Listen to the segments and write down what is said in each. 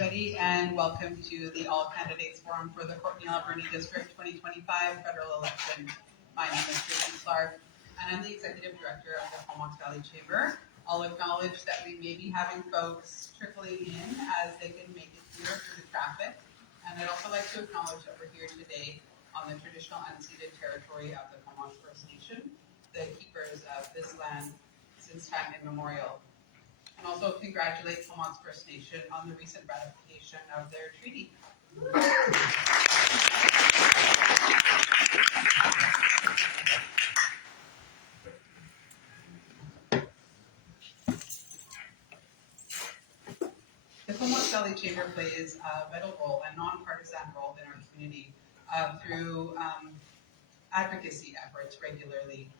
everybody, and welcome to the All Candidates Forum for the Courtenay-Alberni District 2025 federal election. My name is Tracy Clark, and I'm the Executive Director of the Comox Valley Chamber. I'll acknowledge that we may be having folks trickling in as they can make it here through the traffic. And I'd also like to acknowledge that we're here today on the traditional unceded territory of the Comox First Nation, the keepers of this land since time immemorial. And also congratulate Comox First Nation on the recent ratification of their treaty. The Comox Valley Chamber plays a vital role, a nonpartisan role in our community through advocacy efforts regularly.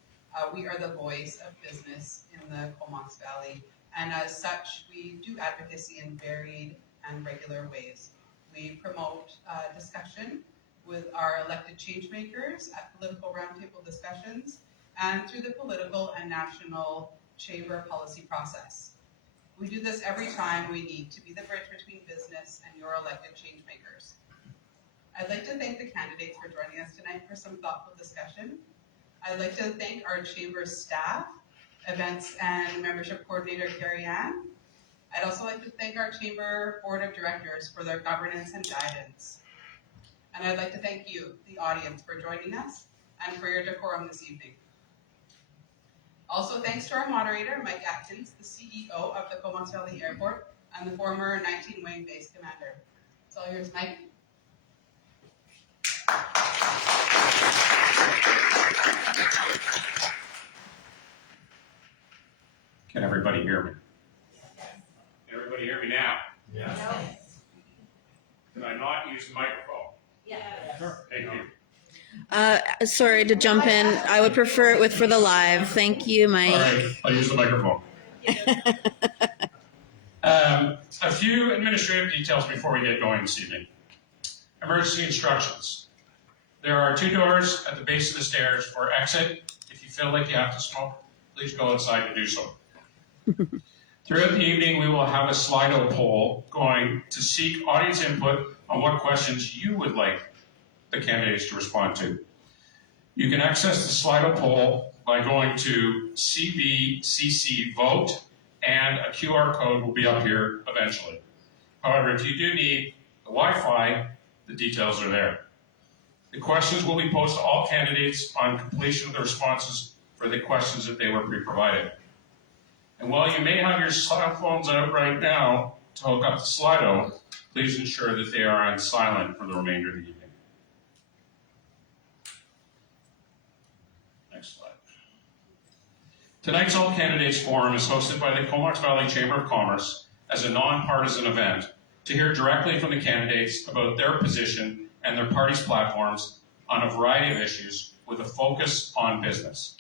We are the voice of business in the Comox Valley, and as such, we do advocacy in varied and regular ways. We promote discussion with our elected change makers at political roundtable discussions and through the political and national chamber policy process. We do this every time we need to be the bridge between business and your elected change makers. I'd like to thank the candidates for joining us tonight for some thoughtful discussion. I'd like to thank our chamber staff, events and membership coordinator, Carrie Ann. I'd also like to thank our chamber board of directors for their governance and guidance. And I'd like to thank you, the audience, for joining us and for your decorum this evening. Also, thanks to our moderator, Mike Atkins, the CEO of the Comox Valley Airport and the former 19 Wing Base Commander. It's all yours, Mike. Can everybody hear me? Can everybody hear me now? Yeah. Can I not use the microphone? Yeah. Sure. Thank you. Sorry to jump in. I would prefer it for the live. Thank you, Mike. All right, I'll use the microphone. A few administrative details before we get going this evening. Emergency instructions. There are 2 doors at the base of the stairs for exit. If you feel like you have to smoke, please go outside to do so. Throughout the evening, we will have a Slido poll going to seek audience input on what questions you would like the candidates to respond to. You can access the Slido poll by going to CVCC Vote, and a QR code will be up here eventually. However, if you do need the Wi-Fi, the details are there. The questions will be posted to all candidates on completion of the responses for the questions that they were pre-provided. And while you may have your cell phones out right now to hook up to Slido, please ensure that they are on silent for the remainder of the evening. Next slide. Tonight's All Candidates Forum is hosted by the Comox Valley Chamber of Commerce as a nonpartisan event to hear directly from the candidates about their position and their party's platforms on a variety of issues with a focus on business.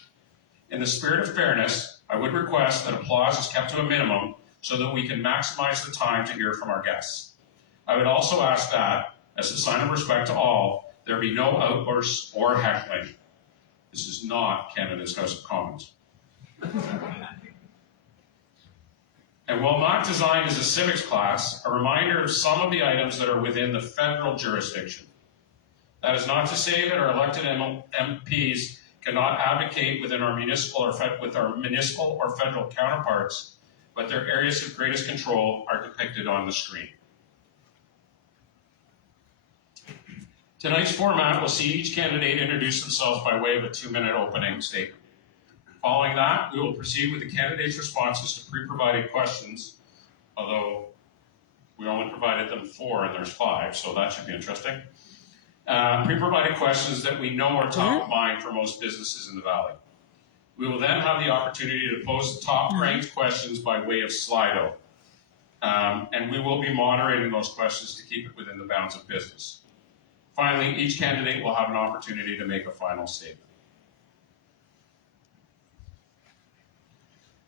In the spirit of fairness, I would request that applause is kept to a minimum so that we can maximize the time to hear from our guests. I would also ask that, as a sign of respect to all, there be no outbursts or heckling. This is not Canada's House of Commons. And while not designed as a civics class, a reminder of some of the items that are within the federal jurisdiction. That is not to say that our elected MPs cannot advocate within our municipal or federal counterparts, but their areas of greatest control are depicted on the screen. Tonight's format will see each candidate introduce themselves by way of a 2-minute opening statement. Following that, we will proceed with the candidates' responses to pre-provided questions, although we only provided them 4 and there's 5, so that should be interesting. Pre-provided questions that we know are top of mind for most businesses in the Valley. We will then have the opportunity to pose the top-ranked questions by way of Slido, and we will be moderating those questions to keep it within the bounds of business. Finally, each candidate will have an opportunity to make a final statement.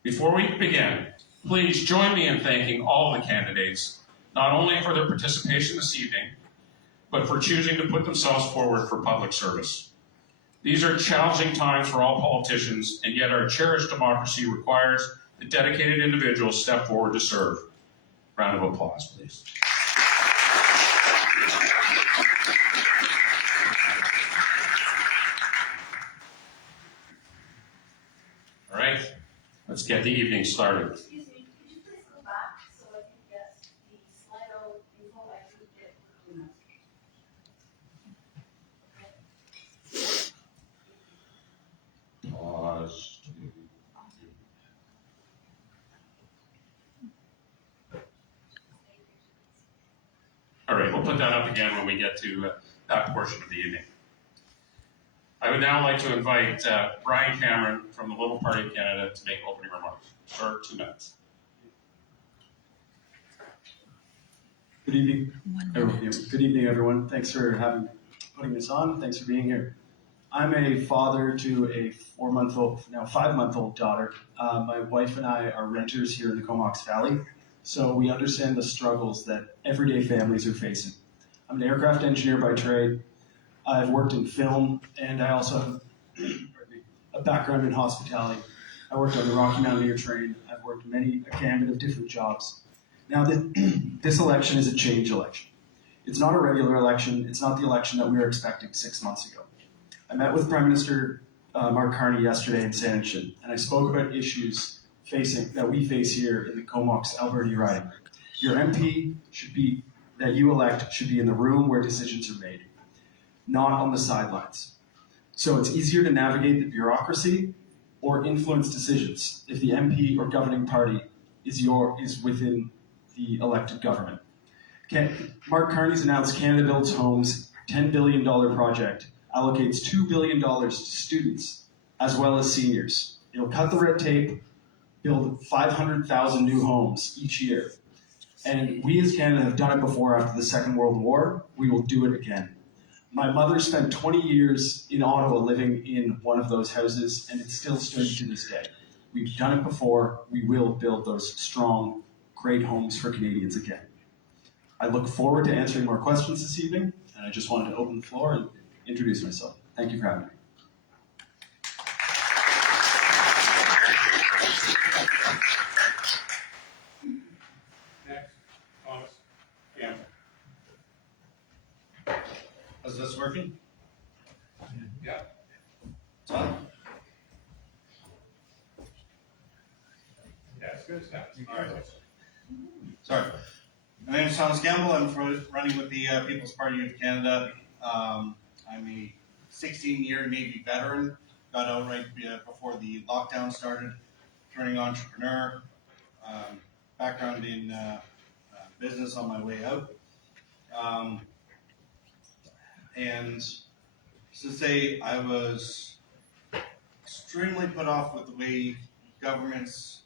Before we begin, please join me in thanking all the candidates, not only for their participation this evening, but for choosing to put themselves forward for public service. These are challenging times for all politicians, and yet our cherished democracy requires that dedicated individuals step forward to serve. Round of applause, please. All right, let's get the evening started. Excuse me, could you please go back so I can get the Slido info I could get? Pause. All right, we'll put that up again when we get to that portion of the evening. I would now like to invite Brian Cameron from the Liberal Party of Canada to make opening remarks. For 2 minutes. Good evening. Good evening, everyone. Thanks for putting this on. Thanks for being here. I'm a father to a 4-month-old, now 5-month-old daughter. My wife and I are renters here in the Comox Valley, so we understand the struggles that everyday families are facing. I'm an aircraft engineer by trade. I've worked in film, and I also have a background in hospitality. I worked on the Rocky Mountaineer train. I've worked a gamut of different jobs. Now, this election is a change election. It's not a regular election. It's not the election that we were expecting 6 months ago. I met with Prime Minister Mark Carney yesterday in Saskatchewan, and I spoke about issues that we face here in the Comox-Alberni riding. Your MP that you elect should be in the room where decisions are made, not on the sidelines. So it's easier to navigate the bureaucracy or influence decisions if the MP or governing party is within the elected government. Mark Carney's announced Canada Builds Homes $10 billion project allocates $2 billion to students as well as seniors. It'll cut the red tape, build 500,000 new homes each year. And we as Canada have done it before after the Second World War. We will do it again. My mother spent 20 years in Ottawa living in one of those houses, and it's still stood to this day. We've done it before. We will build those strong, great homes for Canadians again. I look forward to answering more questions this evening, and I just wanted to open the floor and introduce myself. Thank you for having me. Next, Thomas Campbell. Is this working? Yeah. It's on? Yeah, it's good stuff. All right. Sorry. My name is Thomas Campbell. I'm running with the People's Party of Canada. I'm a 16-year Navy veteran. Got out right before the lockdown started. Turning entrepreneur. Background in business on my way out. And to say I was extremely put off with the way governments,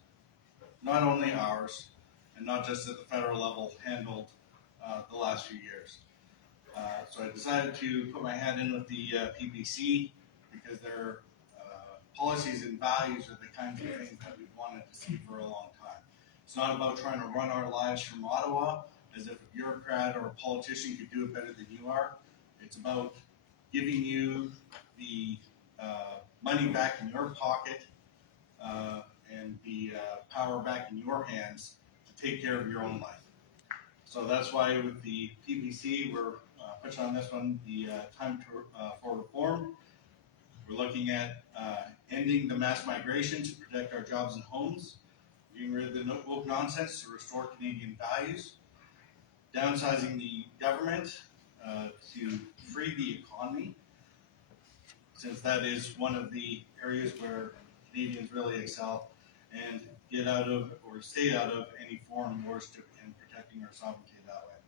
not only ours, and not just at the federal level, handled the last few years. So I decided to put my hat in with the PPC because their policies and values are the kinds of things that we've wanted to see for a long time. It's not about trying to run our lives from Ottawa as if a bureaucrat or a politician could do it better than you are. It's about giving you the money back in your pocket and the power back in your hands to take care of your own life. So that's why with the PPC, we're pushing on this one, the time for reform. We're looking at ending the mass migration to protect our jobs and homes, getting rid of the woke nonsense to restore Canadian values, downsizing the government to free the economy, since that is one of the areas where Canadians really excel, and get out of or stay out of any foreign wars and protecting our sovereignty that way.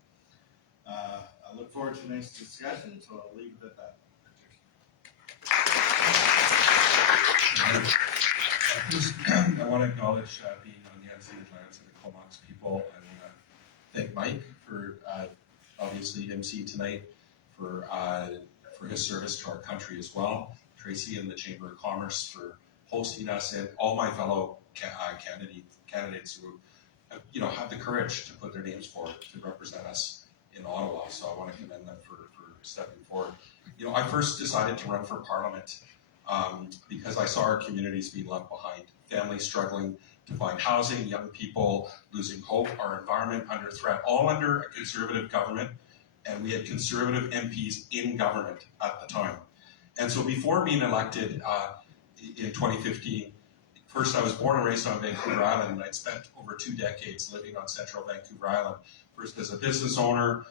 I look forward to the next discussion, so I'll leave it at that. First, I want to acknowledge being on the unceded lands of the Comox people, and thank Mike for obviously MC tonight for his service to our country as well. Tracy and the Chamber of Commerce for hosting us, and all my fellow candidates who have the courage to put their names forward to represent us in Ottawa. So I want to commend them for stepping forward. I first decided to run for Parliament because I saw our communities being left behind, families struggling to find housing, young people losing hope, our environment under threat, all under a conservative government. and we had Conservative MPs in government at the time. And so before being elected in 2015, first I was born and raised on Vancouver Island, and I'd spent over 2 decades living on central Vancouver Island, first as a business owner,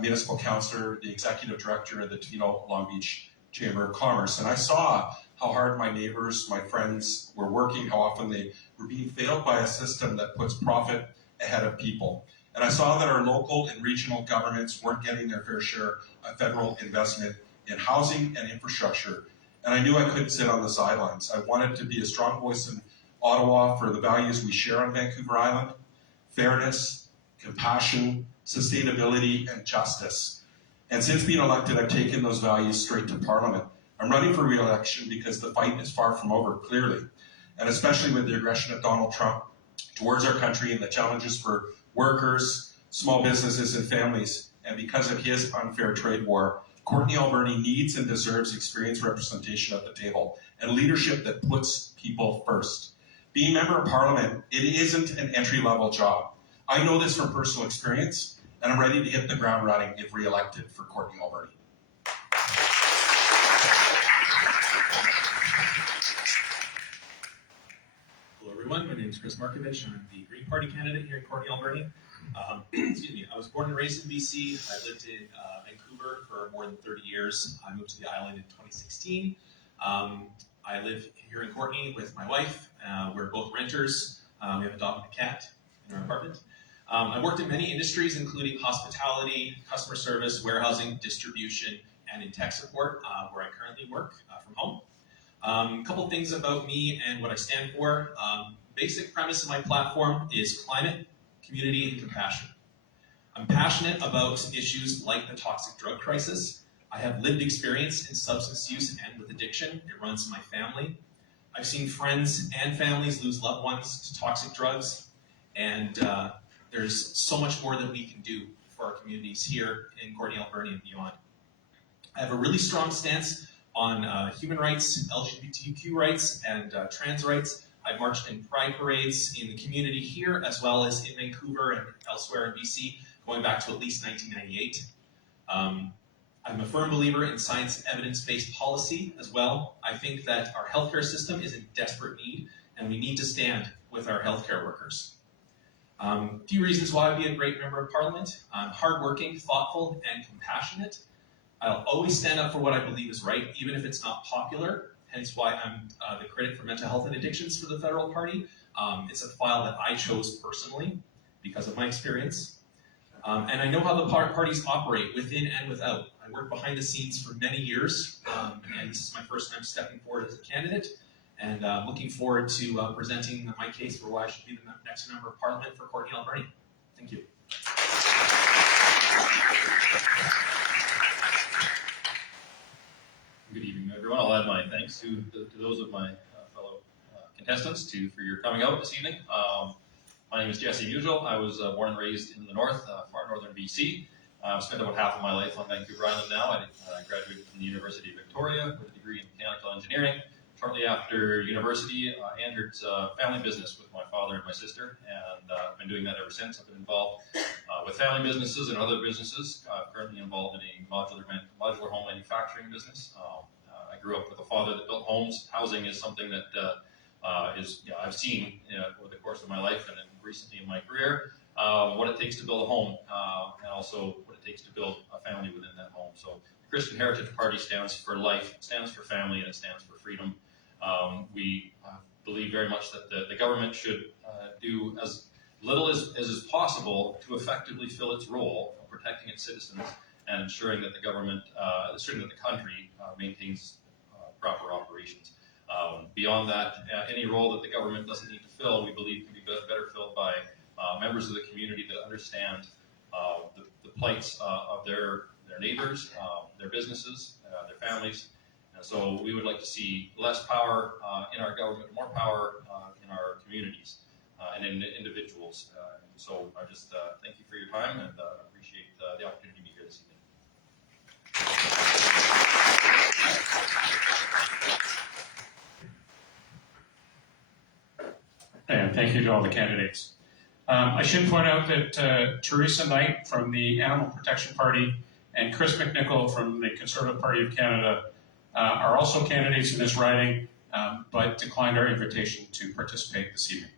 municipal councillor, the executive director of the Tofino Long Beach Chamber of Commerce. And I saw how hard my neighbors, my friends were working, how often they were being failed by a system that puts profit ahead of people. And I saw that our local and regional governments weren't getting their fair share of federal investment in housing and infrastructure. And I knew I couldn't sit on the sidelines. I wanted to be a strong voice in Ottawa for the values we share on Vancouver Island: fairness, compassion, sustainability, and justice. And since being elected, I've taken those values straight to Parliament. I'm running for re-election because the fight is far from over, clearly, and especially with the aggression of Donald Trump towards our country and the challenges for workers, small businesses, and families. And because of his unfair trade war, Courtenay-Alberni needs and deserves experienced representation at the table and leadership that puts people first. Being member of Parliament, it isn't an entry-level job. I know this from personal experience, and I'm ready to hit the ground running if re-elected for Courtenay-Alberni. Hello everyone, my name is Chris Markovich. I'm the Green Party candidate here in Courtenay-Alberni. Excuse me, I was born and raised in BC. I lived in Vancouver for more than 30 years. I moved to the island in 2016. I live here in Courtenay with my wife. We're both renters. We have adopted a cat in our apartment. I've worked in many industries, including hospitality, customer service, warehousing, distribution, and in tech support, where I currently work from home. A couple things about me and what I stand for. Basic premise of my platform is climate, community, and compassion. I'm passionate about issues like the toxic drug crisis. I have lived experience in substance use and with addiction. It runs in my family. I've seen friends and families lose loved ones to toxic drugs, and there's so much more that we can do for our communities here in Courtenay-Alberni and beyond. I have a really strong stance on human rights, LGBTQ rights, and trans rights. I've marched in pride parades in the community here, as well as in Vancouver and elsewhere in BC, going back to at least 1998. I'm a firm believer in science and evidence-based policy as well. I think that our healthcare system is in desperate need, and we need to stand with our healthcare workers. A few reasons why I'd be a great member of Parliament. I'm hardworking, thoughtful, and compassionate. I'll always stand up for what I believe is right, even if it's not popular, hence why I'm the critic for mental health and addictions for the federal party. It's a file that I chose personally because of my experience. And I know how the parties operate within and without. I worked behind the scenes for many years, and this is my first time stepping forward as a candidate, and looking forward to presenting my case for why I should be the next member of Parliament for Courtenay-Alberni. Thank you. Good evening, everyone. I'll add my thanks to those of my fellow contestants for your coming out this evening. My name is Jesse Musial. I was born and raised in the north, far northern BC. I've spent about half of my life on Vancouver Island now. I graduated from the University of Victoria with a degree in mechanical engineering. Shortly after university, I entered family business with my father and my sister, and I've been doing that ever since. I've been involved with family businesses and other businesses. I'm currently involved in a modular home manufacturing business. I grew up with a father that built homes. Housing is something that I've seen over the course of my life and then recently in my career, what it takes to build a home and also what it takes to build a family within that home. So the Christian Heritage Party stands for life, it stands for family, and it stands for freedom. We believe very much that the government should do as little as is possible to effectively fill its role of protecting its citizens and ensuring that the government, ensuring that the country maintains proper operations. Beyond that, any role that the government doesn't need to fill, we believe can be better filled by members of the community that understand the plights of their neighbors, their businesses, their families. And so we would like to see less power in our government, more power in our communities and in individuals. So I just thank you for your time and appreciate the opportunity to be here this evening. And thank you to all the candidates. I should point out that Teresa Knight from the Animal Protection Party and Chris McNichol from the Conservative Party of Canada are also candidates in this riding, but declined our invitation to participate this evening.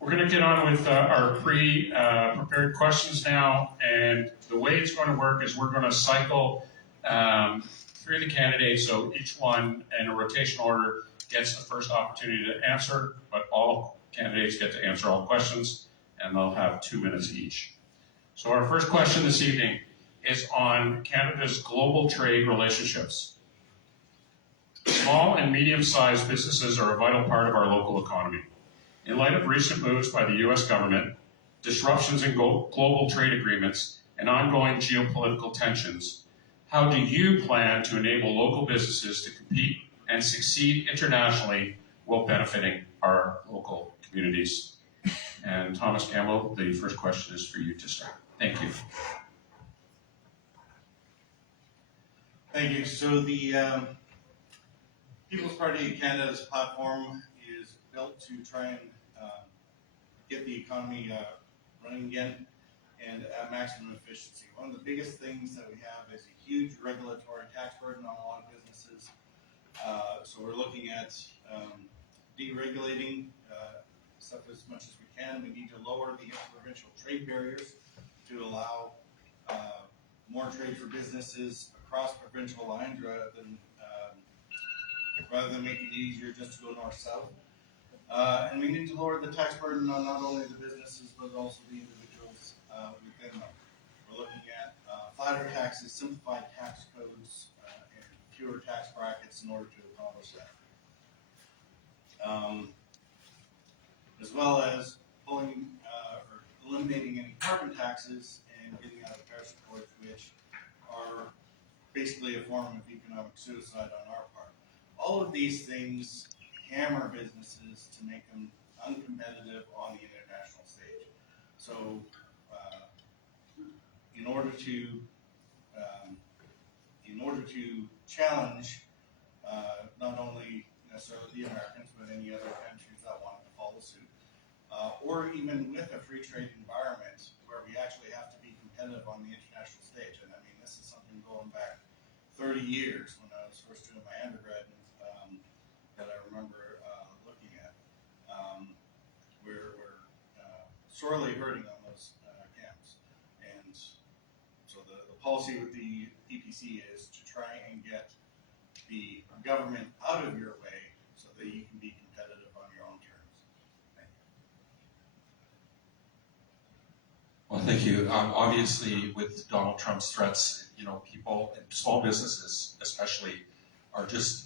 We're going to get on with our pre-prepared questions now, and the way it's going to work is we're going to cycle through the candidates, so each one in a rotational order gets the first opportunity to answer, but all candidates get to answer all questions, and they'll have 2 minutes each. So our first question this evening is on Canada's global trade relationships. Small and medium-sized businesses are a vital part of our local economy. In light of recent moves by the U.S. government, disruptions in global trade agreements, and ongoing geopolitical tensions, how do you plan to enable local businesses to compete and succeed internationally while benefiting our local communities? And Thomas Campbell, the first question is for you to start. Thank you. Thank you. So the People's Party of Canada's platform is built to try and get the economy running again and at maximum efficiency. One of the biggest things that we have is a huge regulatory tax burden on a lot of businesses. So we're looking at deregulating stuff as much as we can. We need to lower the interprovincial trade barriers to allow more trade for businesses across provincial lines rather than making it easier just to go north-south. And we need to lower the tax burden on not only the businesses, but also the individuals within them. We're looking at flatter taxes, simplified tax codes, and fewer tax brackets in order to accomplish that. As well as pulling or eliminating any carbon taxes and getting out of Paris Accords, which are basically a form of economic suicide on our part. All of these things hammer businesses to make them uncompetitive on the international stage. So, in order to challenge not only necessarily the Americans, but any other countries that wanted to follow suit, or even with a free trade environment where we actually have to be competitive on the international stage. And I mean, this is something going back 30 years when I was first doing my undergrad that I remember looking at. We're sorely hurting on those camps. And so the policy with the PPC is to try and get the government out of your way so that you can be competitive on your own terms. Thank you. Well, thank you. Obviously, with Donald Trump's threats, people, and small businesses especially, are just,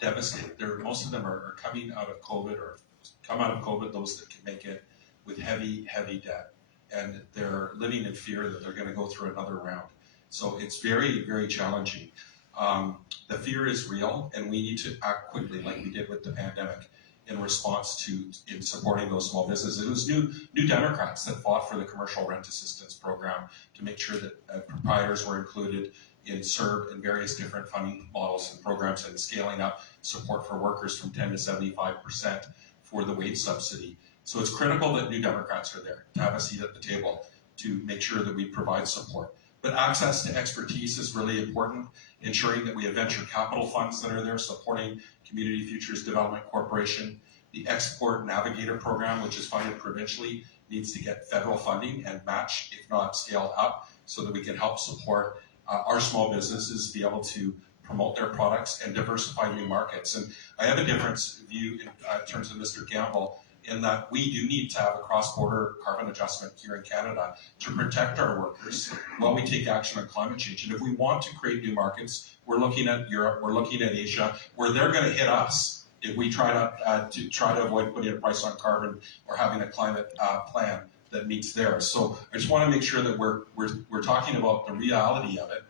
devastated. Most of them are coming out of COVID or come out of COVID, those that can make it, with heavy, heavy debt. And they're living in fear that they're going to go through another round. So it's very, very challenging. The fear is real, and we need to act quickly like we did with the pandemic in response in supporting those small businesses. It was New Democrats that fought for the commercial rent assistance program to make sure that proprietors were included in CERB and various different funding models and programs, and scaling up support for workers from 10 to 75% for the wage subsidy. So it's critical that New Democrats are there to have a seat at the table to make sure that we provide support. But access to expertise is really important, ensuring that we have venture capital funds that are there supporting Community Futures Development Corporation. The Export Navigator program, which is funded provincially, needs to get federal funding and match, if not scale up, so that we can help support our small businesses be able to promote their products and diversify new markets. And I have a different view in terms of Mr. Gamble, in that we do need to have a cross-border carbon adjustment here in Canada to protect our workers while we take action on climate change. And if we want to create new markets, we're looking at Europe, we're looking at Asia, where they're going to hit us if we try to avoid putting a price on carbon or having a climate plan that meets theirs. So I just want to make sure that we're talking about the reality of it,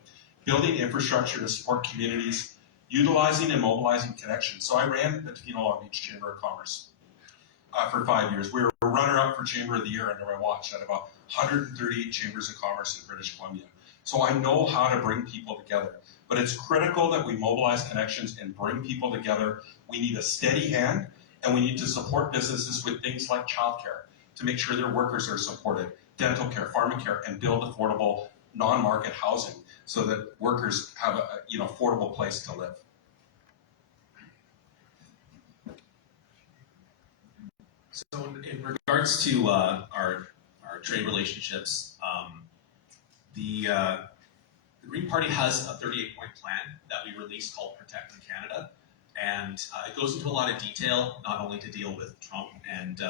building infrastructure to support communities, utilizing and mobilizing connections. So I ran the Tofino Long Beach Chamber of Commerce for 5 years. We were a runner-up for Chamber of the Year under my watch at about 138 chambers of commerce in British Columbia. So I know how to bring people together. But it's critical that we mobilize connections and bring people together. We need a steady hand, And we need to support businesses with things like childcare to make sure their workers are supported, dental care, pharmacare, and build affordable non-market housing so that workers have a affordable place to live. So in regards to our trade relationships, the Green Party has a 38-point plan that we released called Protecting Canada, and it goes into a lot of detail, not only to deal with Trump and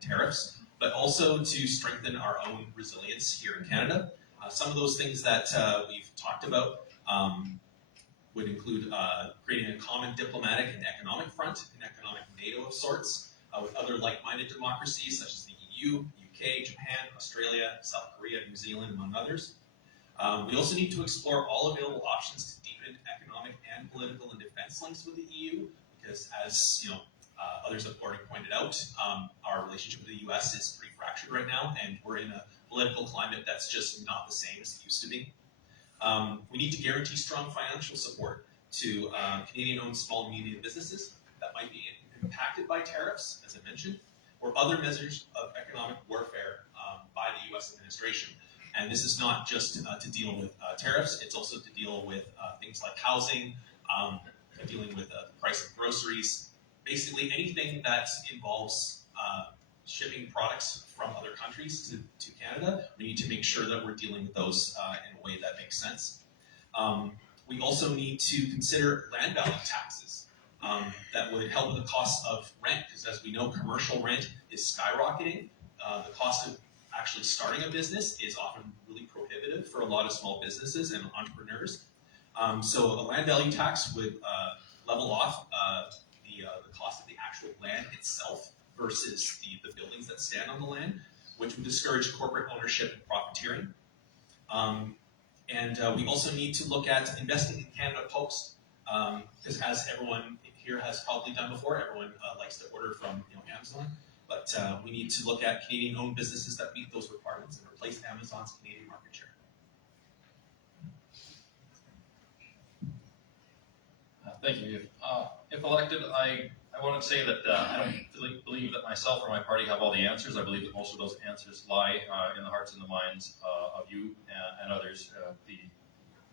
tariffs, but also to strengthen our own resilience here in Canada. Some of those things that we've talked about would include creating a common diplomatic and economic front, an economic NATO of sorts, with other like-minded democracies such as the EU, UK, Japan, Australia, South Korea, New Zealand, among others. We also need to explore all available options to deepen economic and political and defense links with the EU, because as others have already pointed out, our relationship with the US is pretty fractured right now, and we're in a political climate that's just not the same as it used to be. We need to guarantee strong financial support to Canadian-owned small and medium businesses that might be impacted by tariffs, as I mentioned, or other measures of economic warfare by the US administration. And this is not just to deal with tariffs, it's also to deal with things like housing, dealing with the price of groceries, basically anything that involves shipping products from other countries to Canada. We need to make sure that we're dealing with those in a way that makes sense. We also need to consider land value taxes that would help with the cost of rent, because as we know, commercial rent is skyrocketing. The cost of actually starting a business is often really prohibitive for a lot of small businesses and entrepreneurs. So a land value tax would level off the cost of the actual land itself versus the buildings that stand on the land, which would discourage corporate ownership and profiteering. And we also need to look at investing in Canada Post, because as everyone here has probably done before, everyone likes to order from Amazon. But we need to look at Canadian-owned businesses that meet those requirements and replace Amazon's Canadian market share. Thank you. If elected, I want to say that I don't believe that myself or my party have all the answers. I believe that most of those answers lie in the hearts and the minds of you and others, the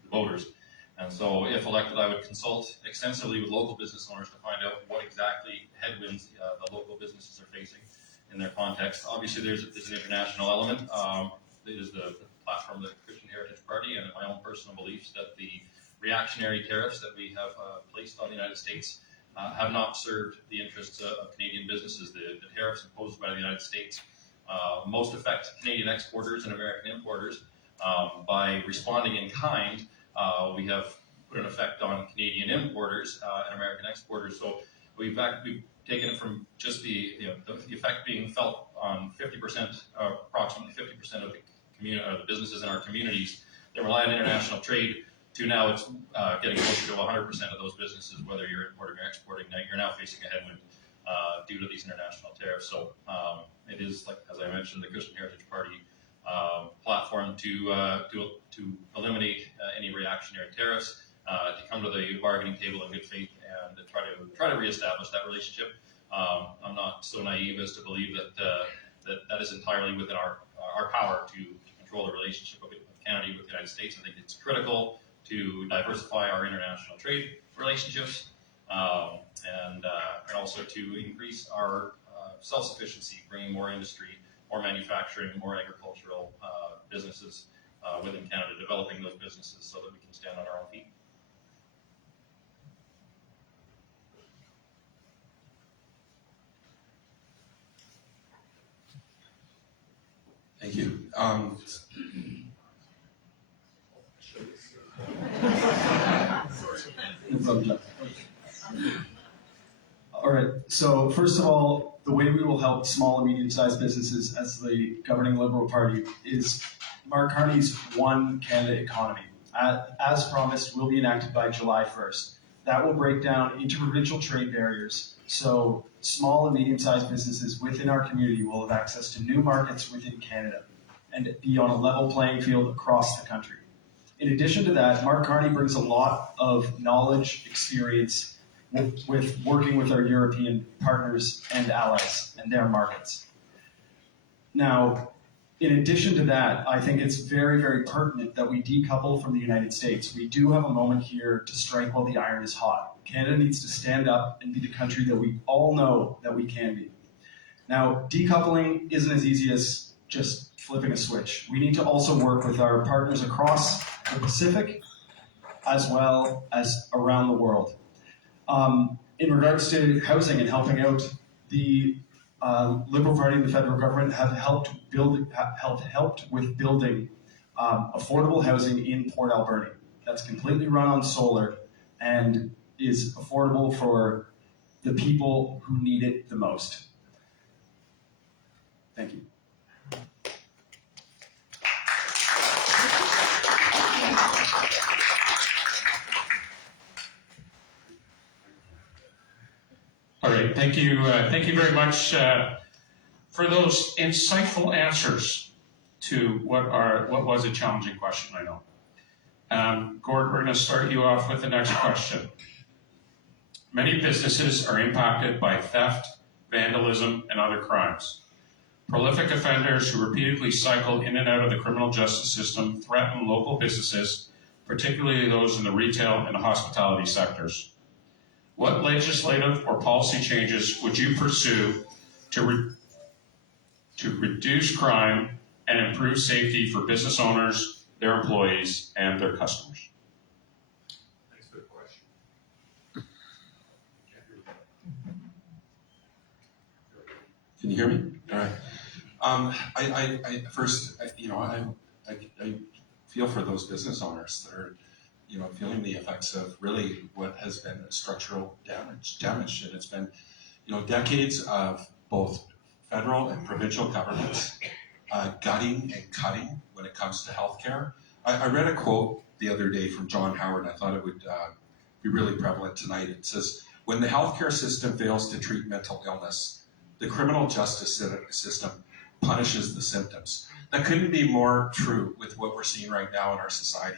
voters. And so if elected, I would consult extensively with local business owners to find out what exactly headwinds the local businesses are facing in their context. Obviously, there's an international element. It is the platform of the Christian Heritage Party, and my own personal beliefs that the reactionary tariffs that we have placed on the United States have not served the interests of Canadian businesses. The tariffs imposed by the United States most affect Canadian exporters and American importers. By responding in kind, we have put an effect on Canadian importers and American exporters. So we've taken it from just the effect being felt on 50%, approximately 50% of the businesses in our communities that rely on international trade, to now it's getting closer to 100% of those businesses, whether you're importing or exporting. Now you're now facing a headwind due to these international tariffs. So it is, like as I mentioned, the Christian Heritage Party platform to eliminate any reactionary tariffs, to come to the bargaining table in good faith and to try to reestablish that relationship. I'm not so naive as to believe that is entirely within our power to control the relationship of Canada with the United States. I think it's critical to diversify our international trade relationships and also to increase our self-sufficiency, bringing more industry, more manufacturing, more agricultural businesses within Canada, developing those businesses so that we can stand on our own feet. Thank you. No problem, Jeff. All right, so first of all, the way we will help small and medium-sized businesses as the governing Liberal Party is Mark Carney's One Canada Economy. As promised, will be enacted by July 1st. That will break down interprovincial trade barriers, so small and medium-sized businesses within our community will have access to new markets within Canada and be on a level playing field across the country. In addition to that, Mark Carney brings a lot of knowledge, experience, with working with our European partners and allies and their markets. Now, in addition to that, I think it's very, very pertinent that we decouple from the United States. We do have a moment here to strike while the iron is hot. Canada needs to stand up and be the country that we all know that we can be. Now, decoupling isn't as easy as just flipping a switch. We need to also work with our partners across the Pacific as well as around the world. In regards to housing and helping out, the Liberal Party and the federal government have helped with building affordable housing in Port-Alberni. That's completely run on solar and is affordable for the people who need it the most. Thank you. All right, thank you very much for those insightful answers to what was a challenging question, I know. Gord, we're going to start you off with the next question. Many businesses are impacted by theft, vandalism, and other crimes. Prolific offenders who repeatedly cycle in and out of the criminal justice system threaten local businesses, particularly those in the retail and the hospitality sectors. What legislative or policy changes would you pursue to reduce crime and improve safety for business owners, their employees, and their customers? Thanks for the question. Can you hear me? All right. I feel for those business owners that are, feeling the effects of really what has been structural damage, and it's been, decades of both federal and provincial governments gutting and cutting when it comes to healthcare. I read a quote the other day from John Howard, and I thought it would be really prevalent tonight. It says, "When the healthcare system fails to treat mental illness, the criminal justice system punishes the symptoms." That couldn't be more true with what we're seeing right now in our society.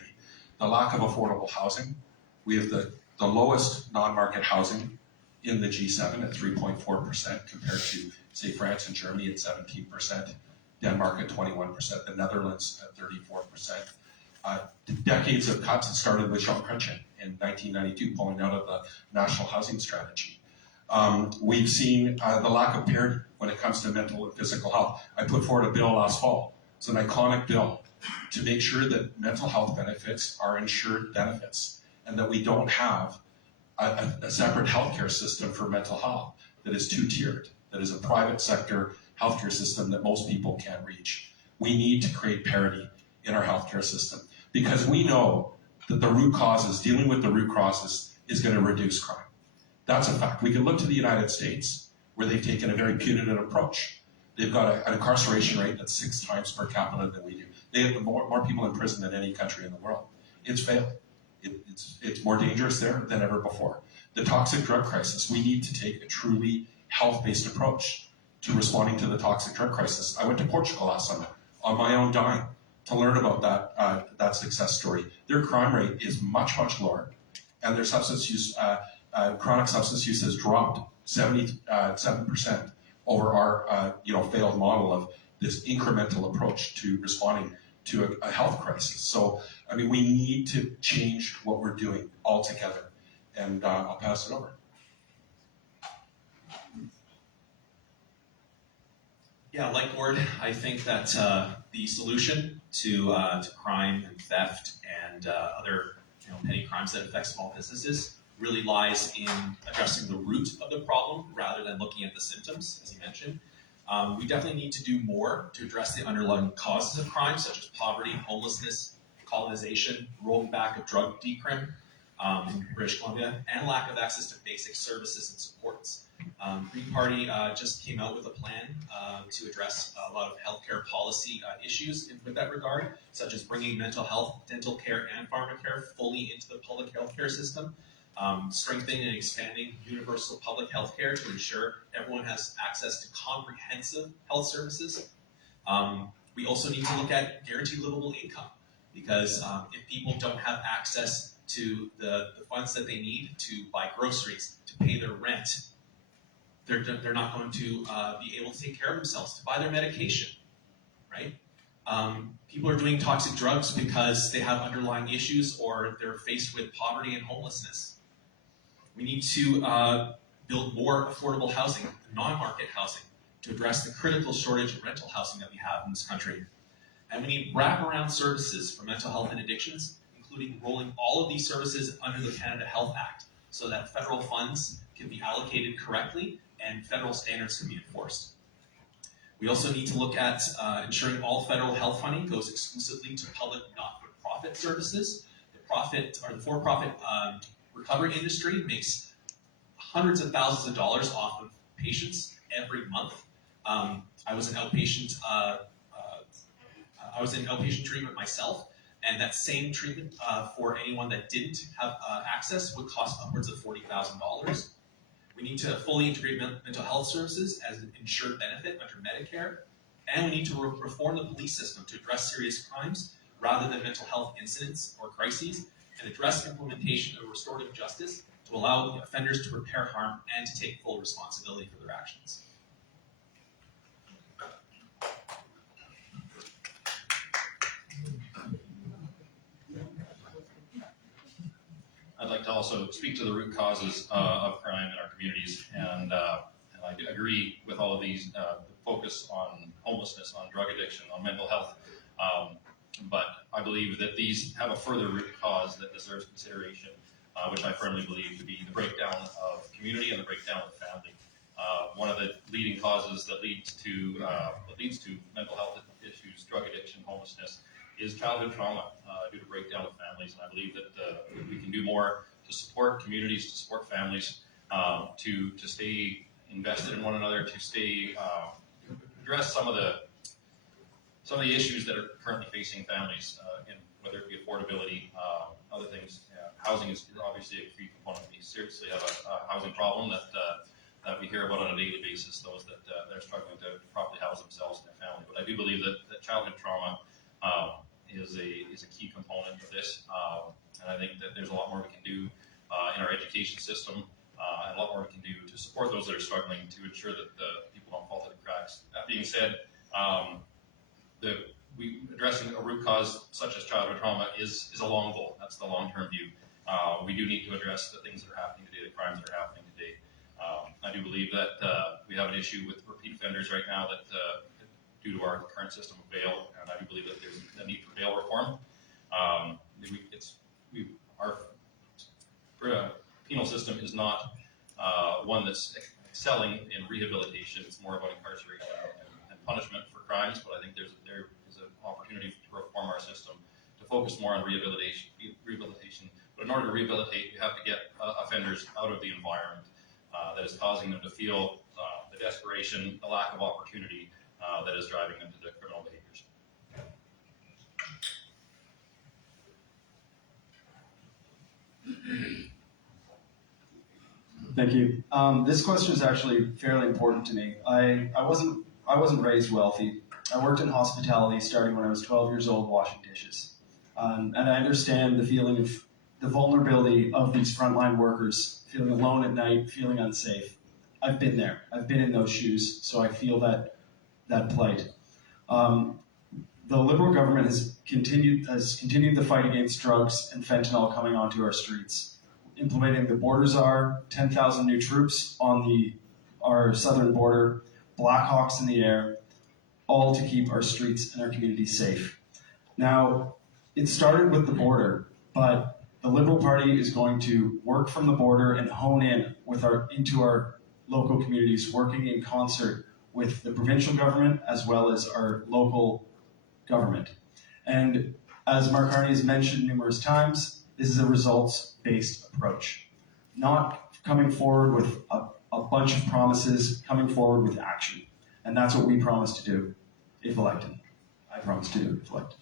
The lack of affordable housing. We have the lowest non-market housing in the G7 at 3.4% compared to, say, France and Germany at 17%, Denmark at 21%, the Netherlands at 34%. Decades of cuts that started with Jean Chrétien in 1992, pulling out of the National Housing Strategy. We've seen the lack of parity when it comes to mental and physical health. I put forward a bill last fall. It's an iconic bill to make sure that mental health benefits are insured benefits and that we don't have a separate healthcare system for mental health that is two-tiered, that is a private sector healthcare system that most people can't reach. We need to create parity in our healthcare system because we know that dealing with the root causes is going to reduce crime. That's a fact. We can look to the United States where they've taken a very punitive approach. They've got an incarceration rate that's 6 times per capita than we do. They have more people in prison than any country in the world. It's failed. It's more dangerous there than ever before. The toxic drug crisis, we need to take a truly health-based approach to responding to the toxic drug crisis. I went to Portugal last summer on my own dime to learn about that success story. Their crime rate is much, much lower, and their substance use, chronic substance use has dropped 77% over our failed model of this incremental approach to responding to a health crisis. So, we need to change what we're doing altogether. And I'll pass it over. Yeah, like Gord, I think that the solution to crime and theft and other petty crimes that affect small businesses really lies in addressing the root of the problem rather than looking at the symptoms, as you mentioned. We definitely need to do more to address the underlying causes of crime, such as poverty, homelessness, colonization, rolling back of drug decrim in British Columbia, and lack of access to basic services and supports. Green Party just came out with a plan to address a lot of healthcare policy issues with that regard, such as bringing mental health, dental care, and pharmacare fully into the public healthcare system. Strengthening and expanding universal public health care to ensure everyone has access to comprehensive health services. We also need to look at guaranteed livable income because if people don't have access to the funds that they need to buy groceries, to pay their rent. They're not going to be able to take care of themselves, to buy their medication, right? People are doing toxic drugs because they have underlying issues or they're faced with poverty and homelessness. We need to build more affordable housing, non-market housing, to address the critical shortage of rental housing that we have in this country. And we need wraparound services for mental health and addictions, including rolling all of these services under the Canada Health Act so that federal funds can be allocated correctly and federal standards can be enforced. We also need to look at ensuring all federal health funding goes exclusively to public not-for-profit services. The for-profit recovery industry makes hundreds of thousands of dollars off of patients every month. I was in outpatient treatment myself, and that same treatment for anyone that didn't have access would cost upwards of $40,000. We need to fully integrate mental health services as an insured benefit under Medicare, and we need to reform the police system to address serious crimes rather than mental health incidents or crises, and address implementation of restorative justice to allow offenders to repair harm and to take full responsibility for their actions. I'd like to also speak to the root causes of crime in our communities, and I do agree with all of these, the focus on homelessness, on drug addiction, on mental health, but I believe that these have a further root cause that deserves consideration, which I firmly believe to be the breakdown of community and the breakdown of family. One of the leading causes that leads to mental health issues, drug addiction, homelessness, is childhood trauma due to breakdown of families, and I believe that we can do more to support communities, to support families, to stay invested in one another, to stay address some of the issues that are currently facing families, in whether it be affordability, other things. Housing is obviously a key component. We seriously have a housing problem that we hear about on a daily basis. Those that are struggling to properly house themselves and their family. But I do believe that childhood trauma is a key component of this, and I think that there's a lot more we can do in our education system, and a lot more we can do to support those that are struggling to ensure that people don't fall through the cracks. That being said, addressing a root cause such as childhood trauma is a long goal. That's the long-term view. We do need to address the things that are happening today, the crimes that are happening today. I do believe that we have an issue with repeat offenders right now that due to our current system of bail, and I do believe that there's a need for bail reform. Our penal system is not one that's excelling in rehabilitation. It's more about incarceration and punishment for crimes, but I think there is an opportunity to reform our system to focus more on rehabilitation. But in order to rehabilitate, you have to get offenders out of the environment that is causing them to feel the desperation, the lack of opportunity that is driving them to the criminal behaviors. Thank you. This question is actually fairly important to me. I wasn't raised wealthy. I worked in hospitality starting when I was 12 years old washing dishes. And I understand the feeling of the vulnerability of these frontline workers, feeling alone at night, feeling unsafe. I've been there. I've been in those shoes, so I feel that plight. The Liberal government has continued the fight against drugs and fentanyl coming onto our streets, implementing the border czar, 10,000 new troops on our southern border, Blackhawks in the air, all to keep our streets and our communities safe. Now, it started with the border, but the Liberal Party is going to work from the border and hone in into our local communities, working in concert with the provincial government as well as our local government. And as Mark Harney has mentioned numerous times, this is a results-based approach, not coming forward with a bunch of promises, coming forward with action. And that's what we promise to do if elected. I promise to do if elected.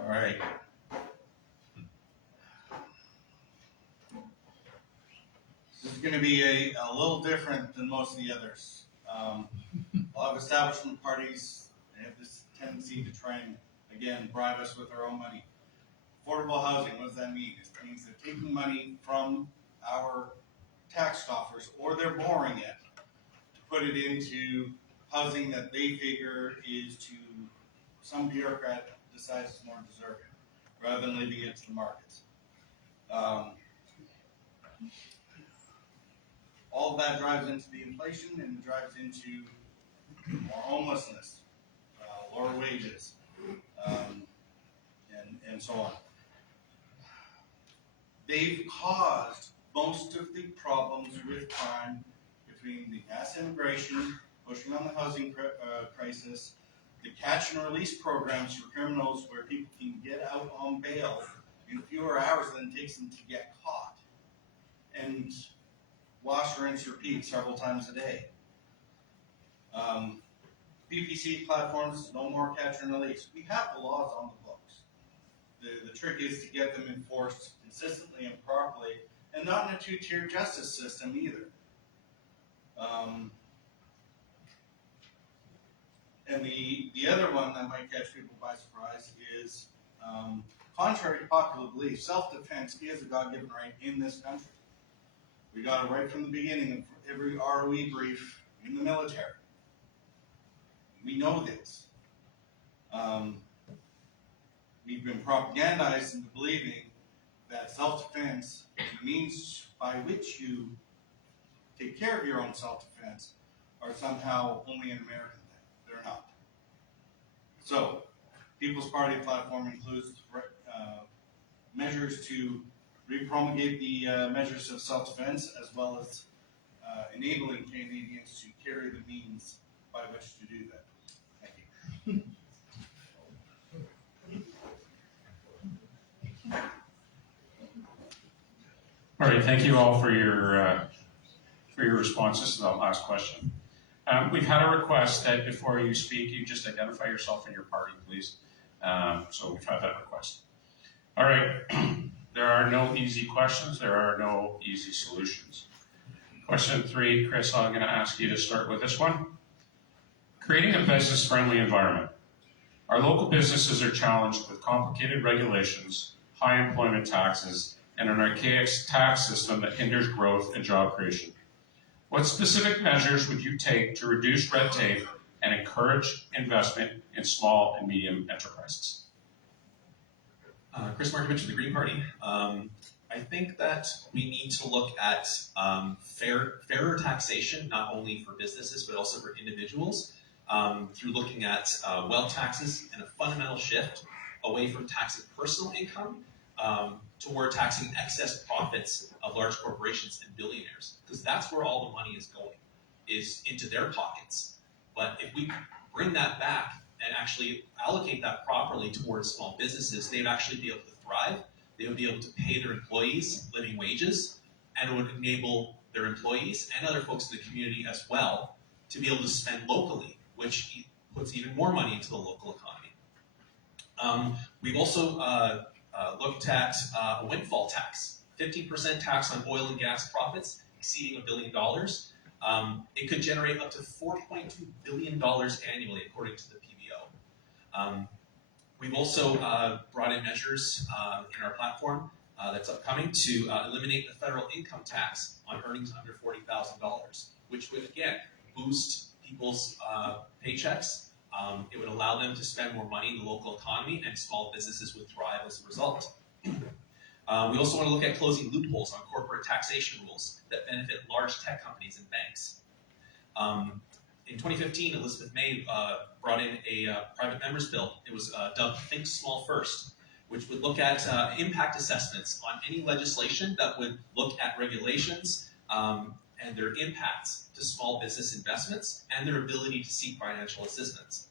All right. This is going to be a little different than most of the others. a lot of establishment parties, they have this tendency to try and, again, bribe us with our own money. Affordable housing, what does that mean? It means they're taking money from our tax coffers, or they're borrowing it to put it into housing that they figure is to some bureaucrat decides is more deserving, rather than leaving it to the markets. All of that drives into the inflation and drives into more homelessness, lower wages, and so on. They've caused most of the problems with crime between the mass immigration, pushing on the housing crisis, the catch and release programs for criminals where people can get out on bail in fewer hours than it takes them to get caught, and wash, rinse, repeat several times a day. PPC platforms, no more catch and release. We have the laws on the books. The trick is to get them enforced consistently and properly, and not in a two-tier justice system either. And the other one that might catch people by surprise is, contrary to popular belief, self-defense is a God-given right in this country. We got it right from the beginning of every ROE brief in the military. We know this. We've been propagandized into believing that self-defense, the means by which you take care of your own self-defense, are somehow only an American thing. They're not. So, People's Party platform includes measures to re-promulgate the measures of self-defense, as well as enabling Canadians to carry the means by which to do that. Thank you. All right, thank you all for your responses to that last question. We've had a request that before you speak, you just identify yourself and your party, please. So we've had that request. All right, there are no easy questions. There are no easy solutions. Question 3, Chris, I'm going to ask you to start with this one. Creating a business-friendly environment. Our local businesses are challenged with complicated regulations, high employment taxes, and an archaic tax system that hinders growth and job creation. What specific measures would you take to reduce red tape and encourage investment in small and medium enterprises? Chris Markovich of the Green Party. I think that we need to look at fairer taxation, not only for businesses, but also for individuals, through looking at wealth taxes and a fundamental shift away from taxing personal income toward taxing excess profits of large corporations and billionaires, because that's where all the money is going, is into their pockets. But if we bring that back and actually allocate that properly towards small businesses, they would actually be able to thrive. They would be able to pay their employees living wages, and it would enable their employees and other folks in the community as well to be able to spend locally, which puts even more money into the local economy. We've also looked at a windfall tax, 15% tax on oil and gas profits exceeding $1 billion. It could generate up to $4.2 billion annually, according to the PBO. We've also brought in measures in our platform that's upcoming to eliminate the federal income tax on earnings under $40,000, which would, again, boost people's paychecks. It would allow them to spend more money in the local economy, and small businesses would thrive as a result. We also want to look at closing loopholes on corporate taxation rules that benefit large tech companies and banks. In 2015, Elizabeth May brought in a private member's bill. It was dubbed Think Small First, which would look at impact assessments on any legislation that would look at regulations and their impacts to small business investments and their ability to seek financial assistance.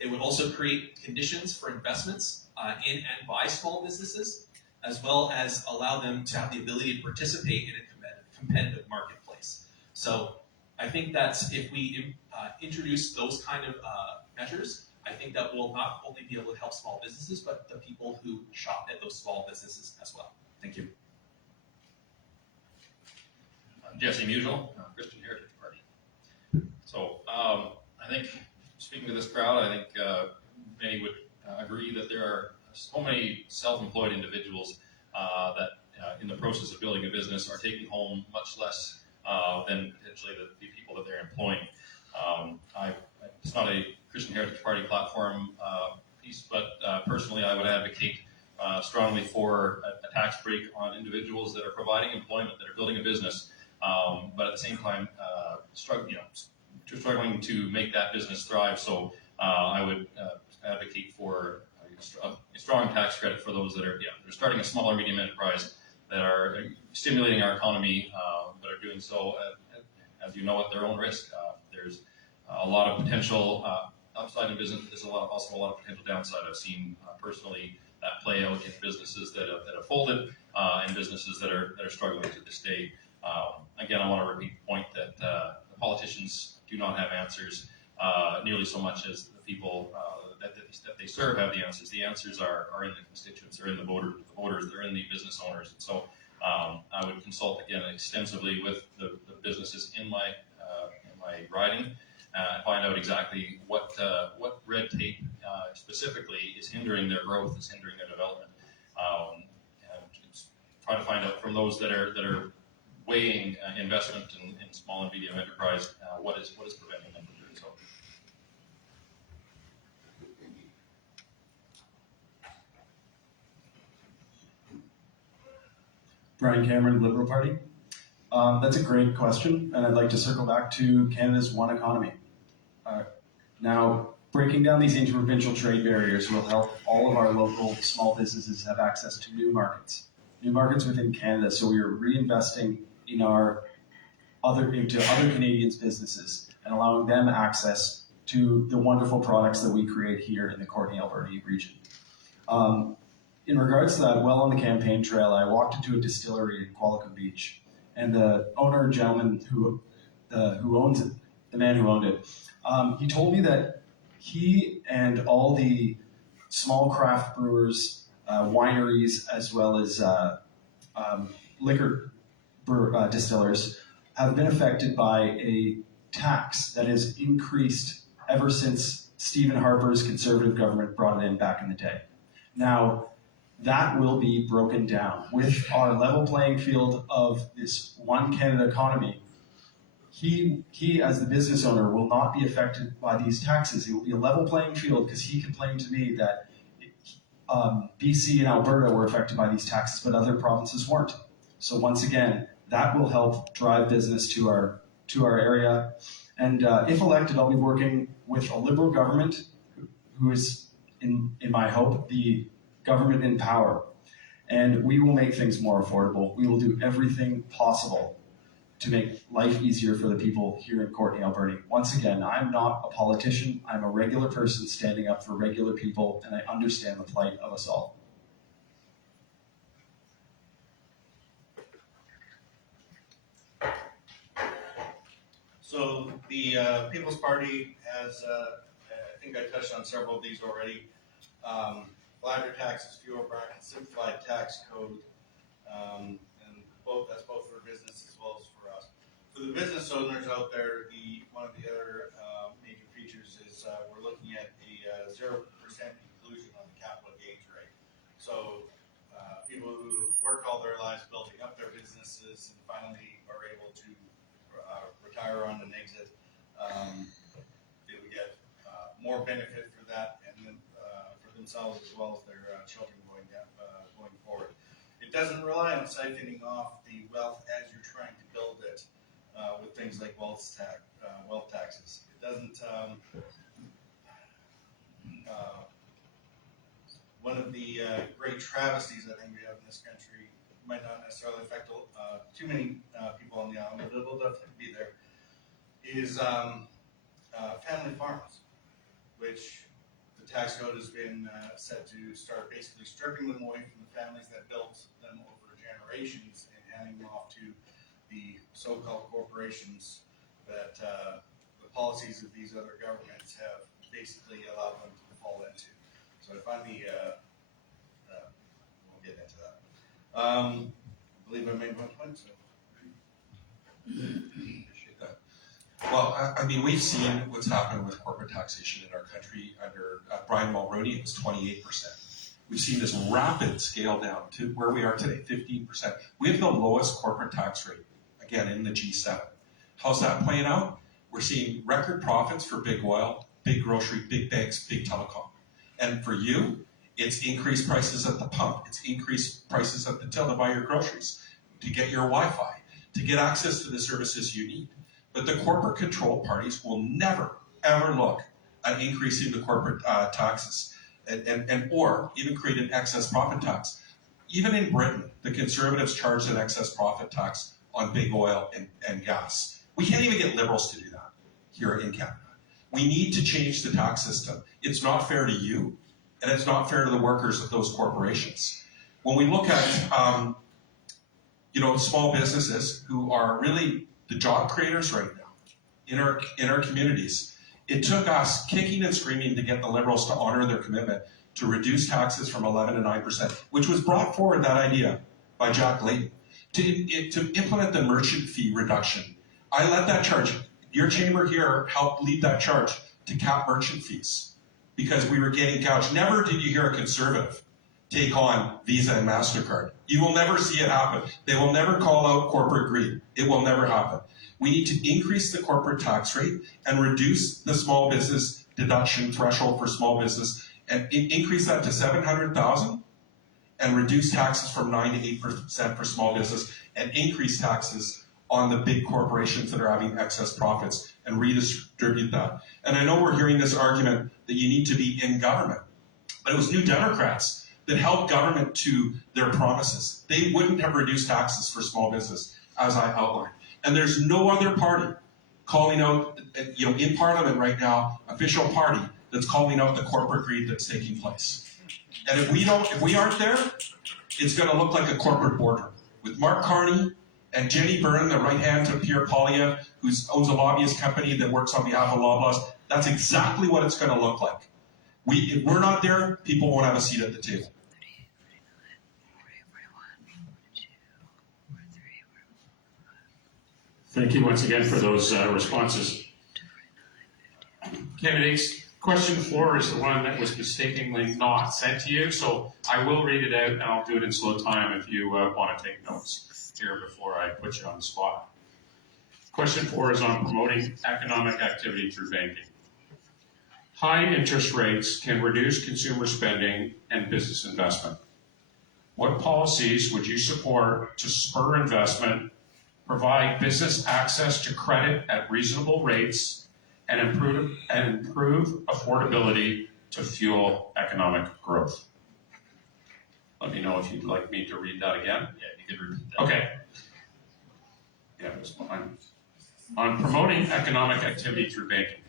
It would also create conditions for investments in and by small businesses, as well as allow them to have the ability to participate in a competitive marketplace. So I think that if we introduce those kind of measures, I think that we'll not only be able to help small businesses, but the people who shop at those small businesses as well. Thank you. Jesse Musial, Christian Heritage Party. So I think to this crowd, I think many would agree that there are so many self-employed individuals that in the process of building a business are taking home much less than potentially the people that they're employing. It's not a Christian Heritage Party platform piece, but personally I would advocate strongly for a tax break on individuals that are providing employment, that are building a business, but at the same time struggling to make that business thrive. So I would advocate for a strong tax credit for those that are they're starting a small or medium enterprise that are stimulating our economy, but are doing so, as you know, at their own risk. There's a lot of potential upside in business, but there's also a lot of potential downside. I've seen personally that play out in businesses that have folded and businesses that are struggling to this day. Again, I want to repeat the point that the politicians do not have answers nearly so much as the people that they serve have the answers. The answers are in the constituents, are in the voters, they're in the business owners. And so I would consult again extensively with the businesses in my riding and find out exactly what red tape specifically is hindering their growth, is hindering their development, and try to find out from those that are weighing investment in small and medium enterprise what is preventing them from doing so. Brian Cameron, Liberal Party. That's a great question, and I'd like to circle back to Canada's one economy. Now, breaking down these interprovincial trade barriers will help all of our local small businesses have access to new markets within Canada. So we are reinvesting in into other Canadians' businesses and allowing them access to the wonderful products that we create here in the Courtenay-Alberni region. In regards to that, well on the campaign trail, I walked into a distillery in Qualicum Beach, and the gentleman who owns it, the man who owned it, he told me that he and all the small craft brewers, wineries, as well as liquor distillers have been affected by a tax that has increased ever since Stephen Harper's Conservative government brought it in back in the day. Now, that will be broken down with our level playing field of this one Canada economy. He as the business owner will not be affected by these taxes. It will be a level playing field because he complained to me that BC and Alberta were affected by these taxes, but other provinces weren't. So once again, that will help drive business to our area. And if elected, I'll be working with a Liberal government who is, in my hope, the government in power. And we will make things more affordable. We will do everything possible to make life easier for the people here in Courtenay-Alberni. Once again, I'm not a politician. I'm a regular person standing up for regular people, and I understand the plight of us all. So the People's Party has, I think I touched on several of these already. Flatter taxes, fewer brackets, simplified tax code, and that's both for business as well as for us. For the business owners out there, one of the other major features is we're looking at a 0% inclusion on the capital gains rate. So people who worked all their lives building up their businesses and finally are able to retire on an exit, they would get more benefit for that, and then for themselves as well as their children going forward. It doesn't rely on siphoning off the wealth as you're trying to build it with things like wealth taxes. It doesn't. One of the great travesties I think we have in this country might not necessarily affect too many people on the island, but it will definitely be there, is family farms, which the tax code has been set to start basically stripping them away from the families that built them over generations and handing them off to the so-called corporations that the policies of these other governments have basically allowed them to fall into. So I find we'll get into that. I believe I made my point, so. Appreciate that. Well, I mean, we've seen what's happened with corporate taxation in our country under Brian Mulroney. It was 28%. We've seen this rapid scale down to where we are today, 15%. We have the lowest corporate tax rate, again, in the G7. How's that playing out? We're seeing record profits for big oil, big grocery, big banks, big telecom. And for you, it's increased prices at the pump. It's increased prices at the till to buy your groceries, to get your Wi-Fi, to get access to the services you need. But the corporate control parties will never, ever look at increasing the corporate taxes or even create an excess profit tax. Even in Britain, the Conservatives charged an excess profit tax on big oil and gas. We can't even get Liberals to do that here in Canada. We need to change the tax system. It's not fair to you, and it's not fair to the workers of those corporations. When we look at small businesses who are really the job creators right now in our communities, it took us kicking and screaming to get the Liberals to honor their commitment to reduce taxes from 11 to 9%, which was brought forward, that idea, by Jack Layton, to implement the merchant fee reduction. I led that charge. Your chamber here helped lead that charge to cap merchant fees because we were getting gouged. Never did you hear a Conservative take on Visa and MasterCard. You will never see it happen. They will never call out corporate greed. It will never happen. We need to increase the corporate tax rate and reduce the small business deduction threshold for small business and increase that to $700,000 and reduce taxes from 9 to 8% for small business and increase taxes on the big corporations that are having excess profits and redistribute that. And I know we're hearing this argument that you need to be in government, but it was New Democrats that held government to their promises. They wouldn't have reduced taxes for small business, as I outlined. And there's no other party calling out, in Parliament right now, official party that's calling out the corporate greed that's taking place. And if we aren't there, it's going to look like a corporate boardroom with Mark Carney and Jenny Byrne, the right hand to Pierre Poilievre, who owns a lobbyist company that works on behalf of Loblaws. That's exactly what it's going to look like. If we're not there, people won't have a seat at the table. Thank you once again for those responses. Candidates, question 4 is the one that was mistakenly not sent to you, so I will read it out and I'll do it in slow time if you want to take notes here before I put you on the spot. Question 4 is on promoting economic activity through banking. High interest rates can reduce consumer spending and business investment. What policies would you support to spur investment, provide business access to credit at reasonable rates, and improve affordability to fuel economic growth? Let me know if you'd like me to read that again. Yeah, you could repeat that. Okay. Yeah, it was behind. On promoting economic activity through banking.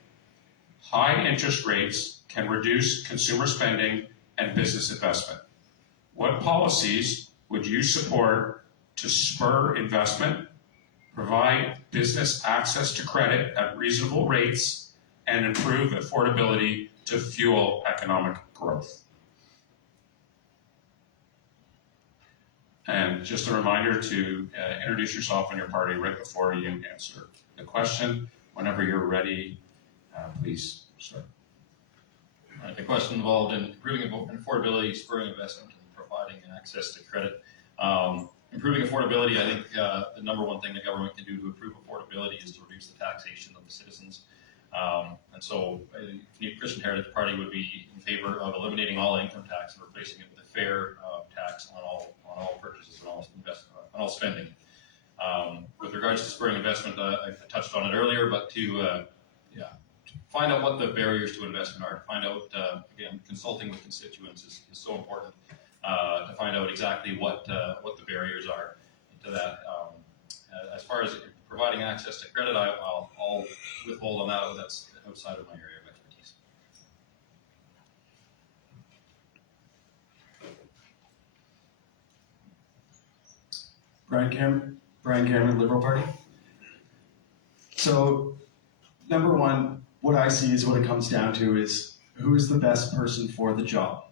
High interest rates can reduce consumer spending and business investment. What policies would you support to spur investment, provide business access to credit at reasonable rates, and improve affordability to fuel economic growth? And just a reminder to introduce yourself and your party right before you answer the question. Whenever you're ready, please start. The question involved in improving affordability, spurring investment, and providing access to credit. Improving affordability, I think the number one thing the government can do to improve affordability is to reduce the taxation of the citizens. And so the Christian Heritage Party would be in favor of eliminating all income tax and replacing it with a fair tax on all purchases and on all spending. With regards to spurring investment, I touched on it earlier, but to find out what the barriers to investment are. Find out, again, consulting with constituents is so important to find out exactly what the barriers are to that. As far as providing access to credit, I'll withhold on that. That's outside of my area of expertise. Brian Cameron, Liberal Party. So, number one, what I see is what it comes down to is who is the best person for the job.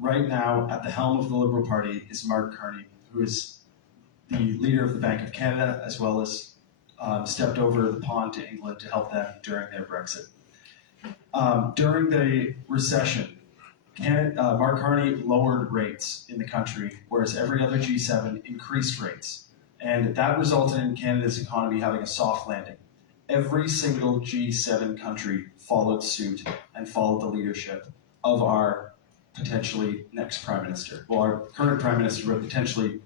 Right now, at the helm of the Liberal Party is Mark Carney, who is the leader of the Bank of Canada, as well as stepped over the pond to England to help them during their Brexit. During the recession, Mark Carney lowered rates in the country, whereas every other G7 increased rates. And that resulted in Canada's economy having a soft landing. Every single G7 country followed suit and followed the leadership of our potentially next Prime Minister. Well, our current Prime Minister, but potentially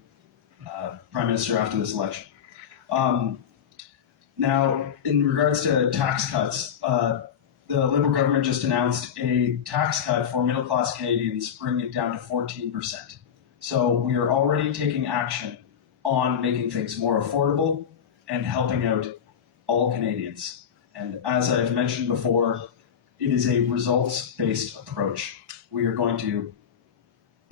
Prime Minister after this election. Now, in regards to tax cuts, the Liberal government just announced a tax cut for middle-class Canadians, bringing it down to 14%. So we are already taking action on making things more affordable and helping out all Canadians. And as I've mentioned before, it is a results-based approach. We are going to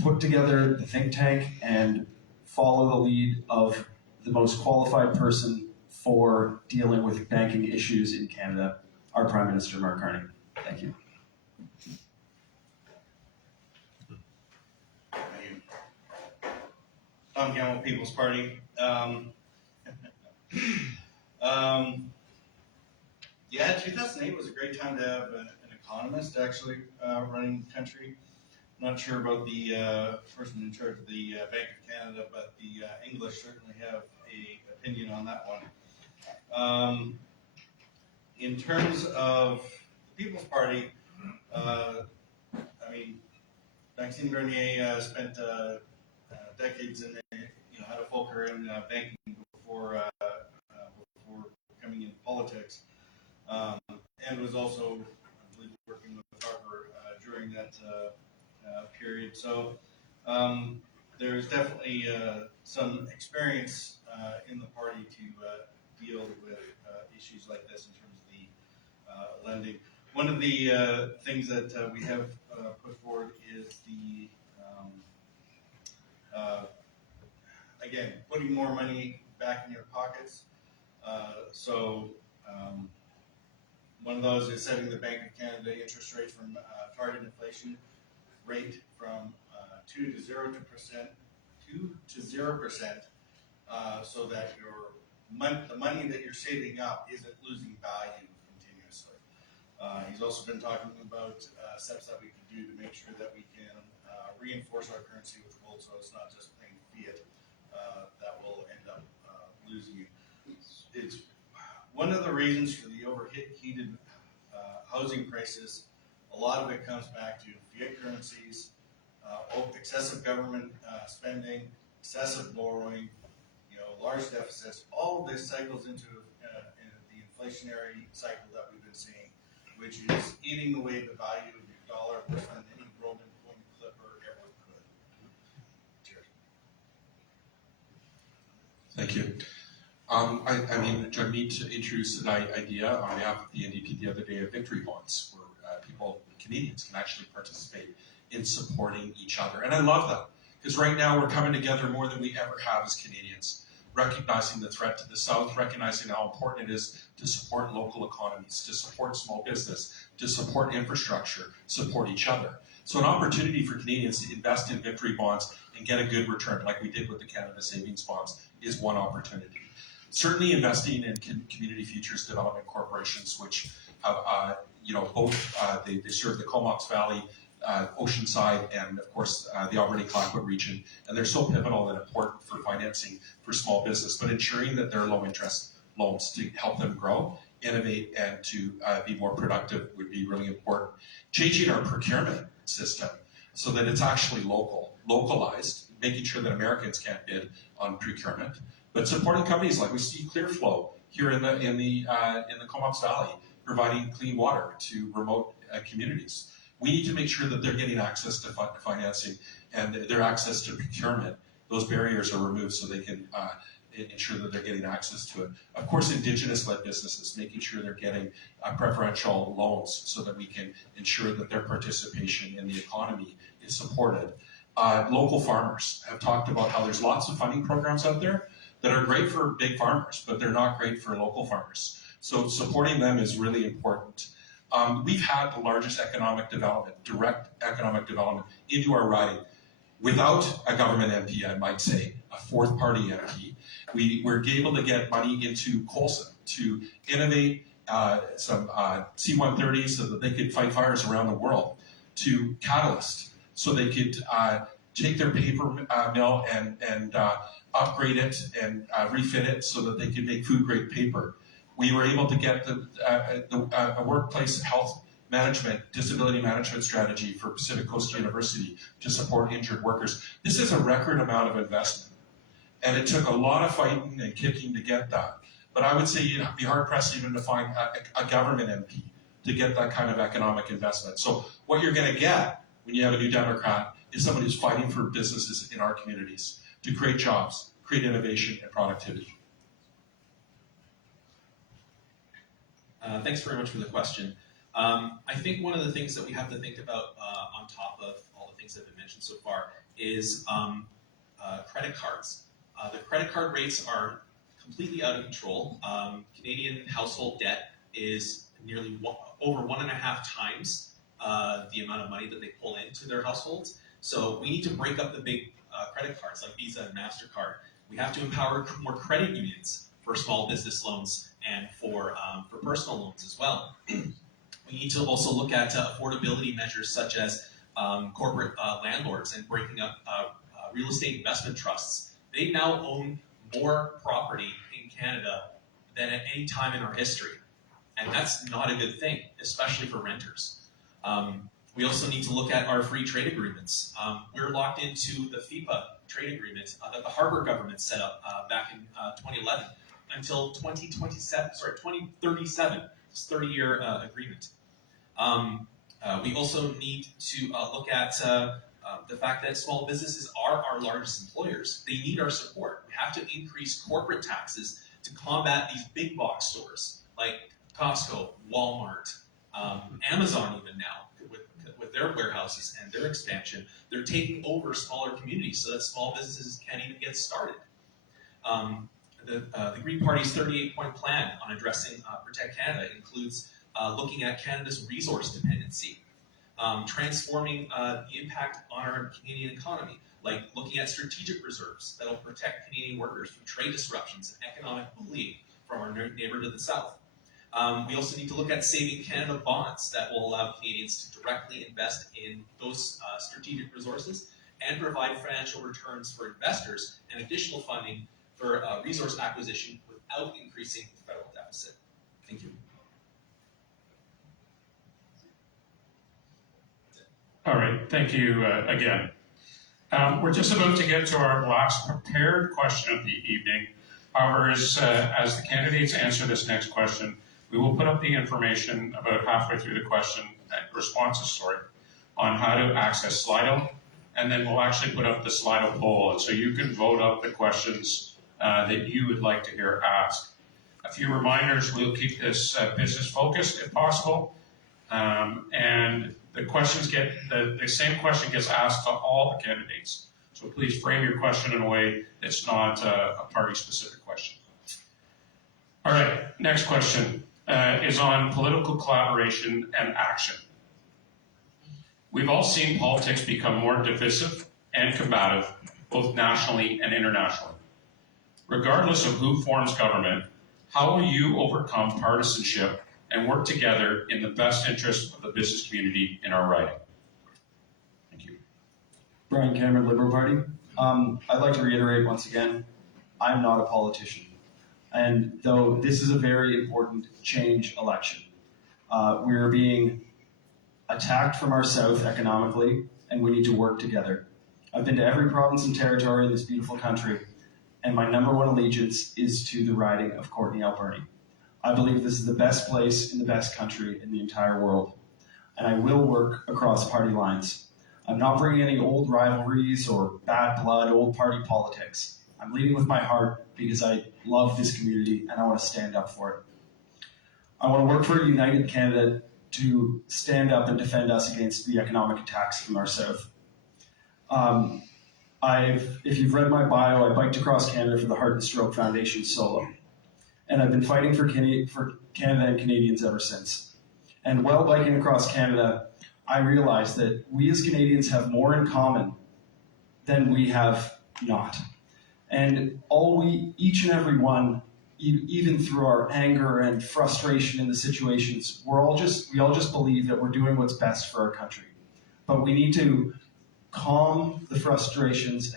put together the think tank and follow the lead of the most qualified person for dealing with banking issues in Canada, our Prime Minister, Mark Carney. Thank you. Tom Gamble, People's Party. Yeah, 2008 was a great time to have an economist actually running the country. I'm not sure about the person in charge of the Bank of Canada, but the English certainly have an opinion on that one. In terms of the People's Party, I mean, Maxime Bernier spent decades in, had a full career in banking before coming into politics, and was also, I believe, working with Harper during that period. So there's definitely some experience in the party to deal with issues like this in terms of the lending. One of the things that we have put forward is the again, putting more money back in your pockets. One of those is setting the Bank of Canada interest rate from target inflation rate from 2 to 0%, so that the money that you're saving up isn't losing value continuously. He's also been talking about steps that we can do to make sure that we can reinforce our currency with gold, so it's not just plain fiat that will end up losing you. It's one of the reasons for the overheated housing crisis. A lot of it comes back to fiat currencies, excessive government spending, excessive borrowing, large deficits. All of this cycles into the inflationary cycle that we've been seeing, which is eating away the value of your dollar worse than any Roman coin clipper ever could. Cheers. Thank you. I mean, Jagmeet introduced an idea on behalf of the NDP the other day of victory bonds, where Canadians can actually participate in supporting each other. And I love that, because right now we're coming together more than we ever have as Canadians, recognizing the threat to the South, recognizing how important it is to support local economies, to support small business, to support infrastructure, support each other. So an opportunity for Canadians to invest in victory bonds and get a good return, like we did with the Canada Savings Bonds, is one opportunity. Certainly investing in community futures development corporations, which have, both, they serve the Comox Valley, Oceanside, and of course the Alberni-Clayoquot region, and they're so pivotal and important for financing for small business, but ensuring that they're low interest loans to help them grow, innovate, and to be more productive would be really important. Changing our procurement system so that it's actually localized, making sure that Americans can't bid on procurement, but supporting companies like we see Clearflow here in the Comox Valley, providing clean water to remote communities. We need to make sure that they're getting access to financing and their access to procurement. Those barriers are removed so they can ensure that they're getting access to it. Of course, Indigenous-led businesses, making sure they're getting preferential loans so that we can ensure that their participation in the economy is supported. Local farmers have talked about how there's lots of funding programs out there that are great for big farmers, but they're not great for local farmers. So supporting them is really important. We've had the largest economic development, direct economic development into our riding without a government MP, I might say, a fourth party MP. We were able to get money into Coulson to innovate some C-130s so that they could fight fires around the world, to Catalyst so they could take their paper mill and upgrade it and refit it so that they could make food-grade paper. We were able to get a workplace health management, disability management strategy for Pacific Coast University to support injured workers. This is a record amount of investment. And it took a lot of fighting and kicking to get that. But I would say you'd be hard-pressed even to find a government MP to get that kind of economic investment. So what you're going to get when you have a new Democrat is somebody who's fighting for businesses in our communities to create jobs, create innovation and productivity. Thanks very much for the question. I think one of the things that we have to think about on top of all the things that have been mentioned so far is credit cards. The credit card rates are completely out of control. Canadian household debt is nearly over 1.5 times the amount of money that they pull into their households. So we need to break up the big credit cards like Visa and MasterCard. We have to empower more credit unions for small business loans and for personal loans as well. We need to also look at affordability measures such as corporate landlords and breaking up real estate investment trusts. They now own more property in Canada than at any time in our history. And that's not a good thing, especially for renters. We also need to look at our free trade agreements. We're locked into the FIPA trade agreement that the Harper government set up back in 2011 until 2037. It's a 30-year agreement. We also need to look at the fact that small businesses are our largest employers. They need our support. We have to increase corporate taxes to combat these big box stores like Costco, Walmart, Amazon even now with their warehouses and their expansion. They're taking over smaller communities so that small businesses can't even get started. The Green Party's 38-point plan on addressing Protect Canada includes looking at Canada's resource dependency, transforming the impact on our Canadian economy, like looking at strategic reserves that will protect Canadian workers from trade disruptions and economic bullying from our neighbor to the south. We also need to look at saving Canada bonds that will allow Canadians to directly invest in those strategic resources and provide financial returns for investors and additional funding for resource acquisition without increasing the federal deficit. Thank you. All right, thank you again. We're just about to get to our last prepared question of the evening. However, as the candidates answer this next question, we will put up the information about halfway through the question, responses, on how to access Slido, and then we'll actually put up the Slido poll, and so you can vote up the questions that you would like to hear asked. A few reminders: we'll keep this business focused if possible, and the questions the same question gets asked to all the candidates. So please frame your question in a way that's not a party-specific question. All right, next question is on political collaboration and action. We've all seen politics become more divisive and combative, both nationally and internationally. Regardless of who forms government, how will you overcome partisanship and work together in the best interest of the business community in our riding? Thank you. Brian Cameron, Liberal Party. I'd like to reiterate once again, I'm not a politician. And though this is a very important change election, we're being attacked from our south economically, and we need to work together. I've been to every province and territory in this beautiful country, and my number one allegiance is to the riding of Courtenay-Alberni. I believe this is the best place in the best country in the entire world, and I will work across party lines. I'm not bringing any old rivalries or bad blood, old party politics. I'm leading with my heart because I love this community and I want to stand up for it. I want to work for a united Canada to stand up and defend us against the economic attacks from our south. If you've read my bio, I biked across Canada for the Heart and Stroke Foundation solo. And I've been fighting for Canada and Canadians ever since. And while biking across Canada, I realized that we as Canadians have more in common than we have not. And each and every one, even through our anger and frustration in the situations, we all just believe that we're doing what's best for our country. But we need to calm the frustrations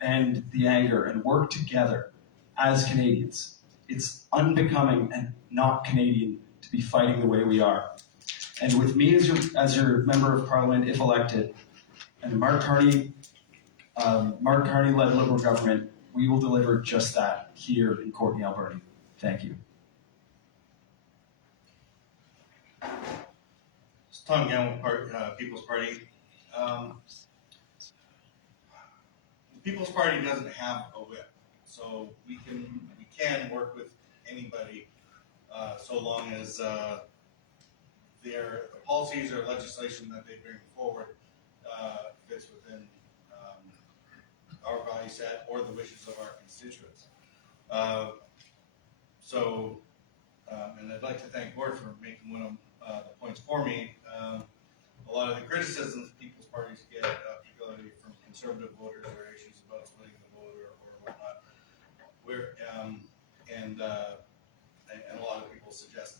and the anger and work together as Canadians. It's unbecoming and not Canadian to be fighting the way we are. And with me as your member of Parliament, if elected, and the Mark Carney-led Liberal government, we will deliver just that here in Courtenay-Alberni. Thank you. It's Tom Gamble, People's Party. The People's Party doesn't have a whip, so we can work with anybody so long as their policies or legislation that they bring forward fits within our value set or the wishes of our constituents. And I'd like to thank Gord for making one of the points for me. A lot of the criticisms People's Parties get, particularly from conservative voters, are issues about splitting the vote or whatnot. And a lot of people suggest,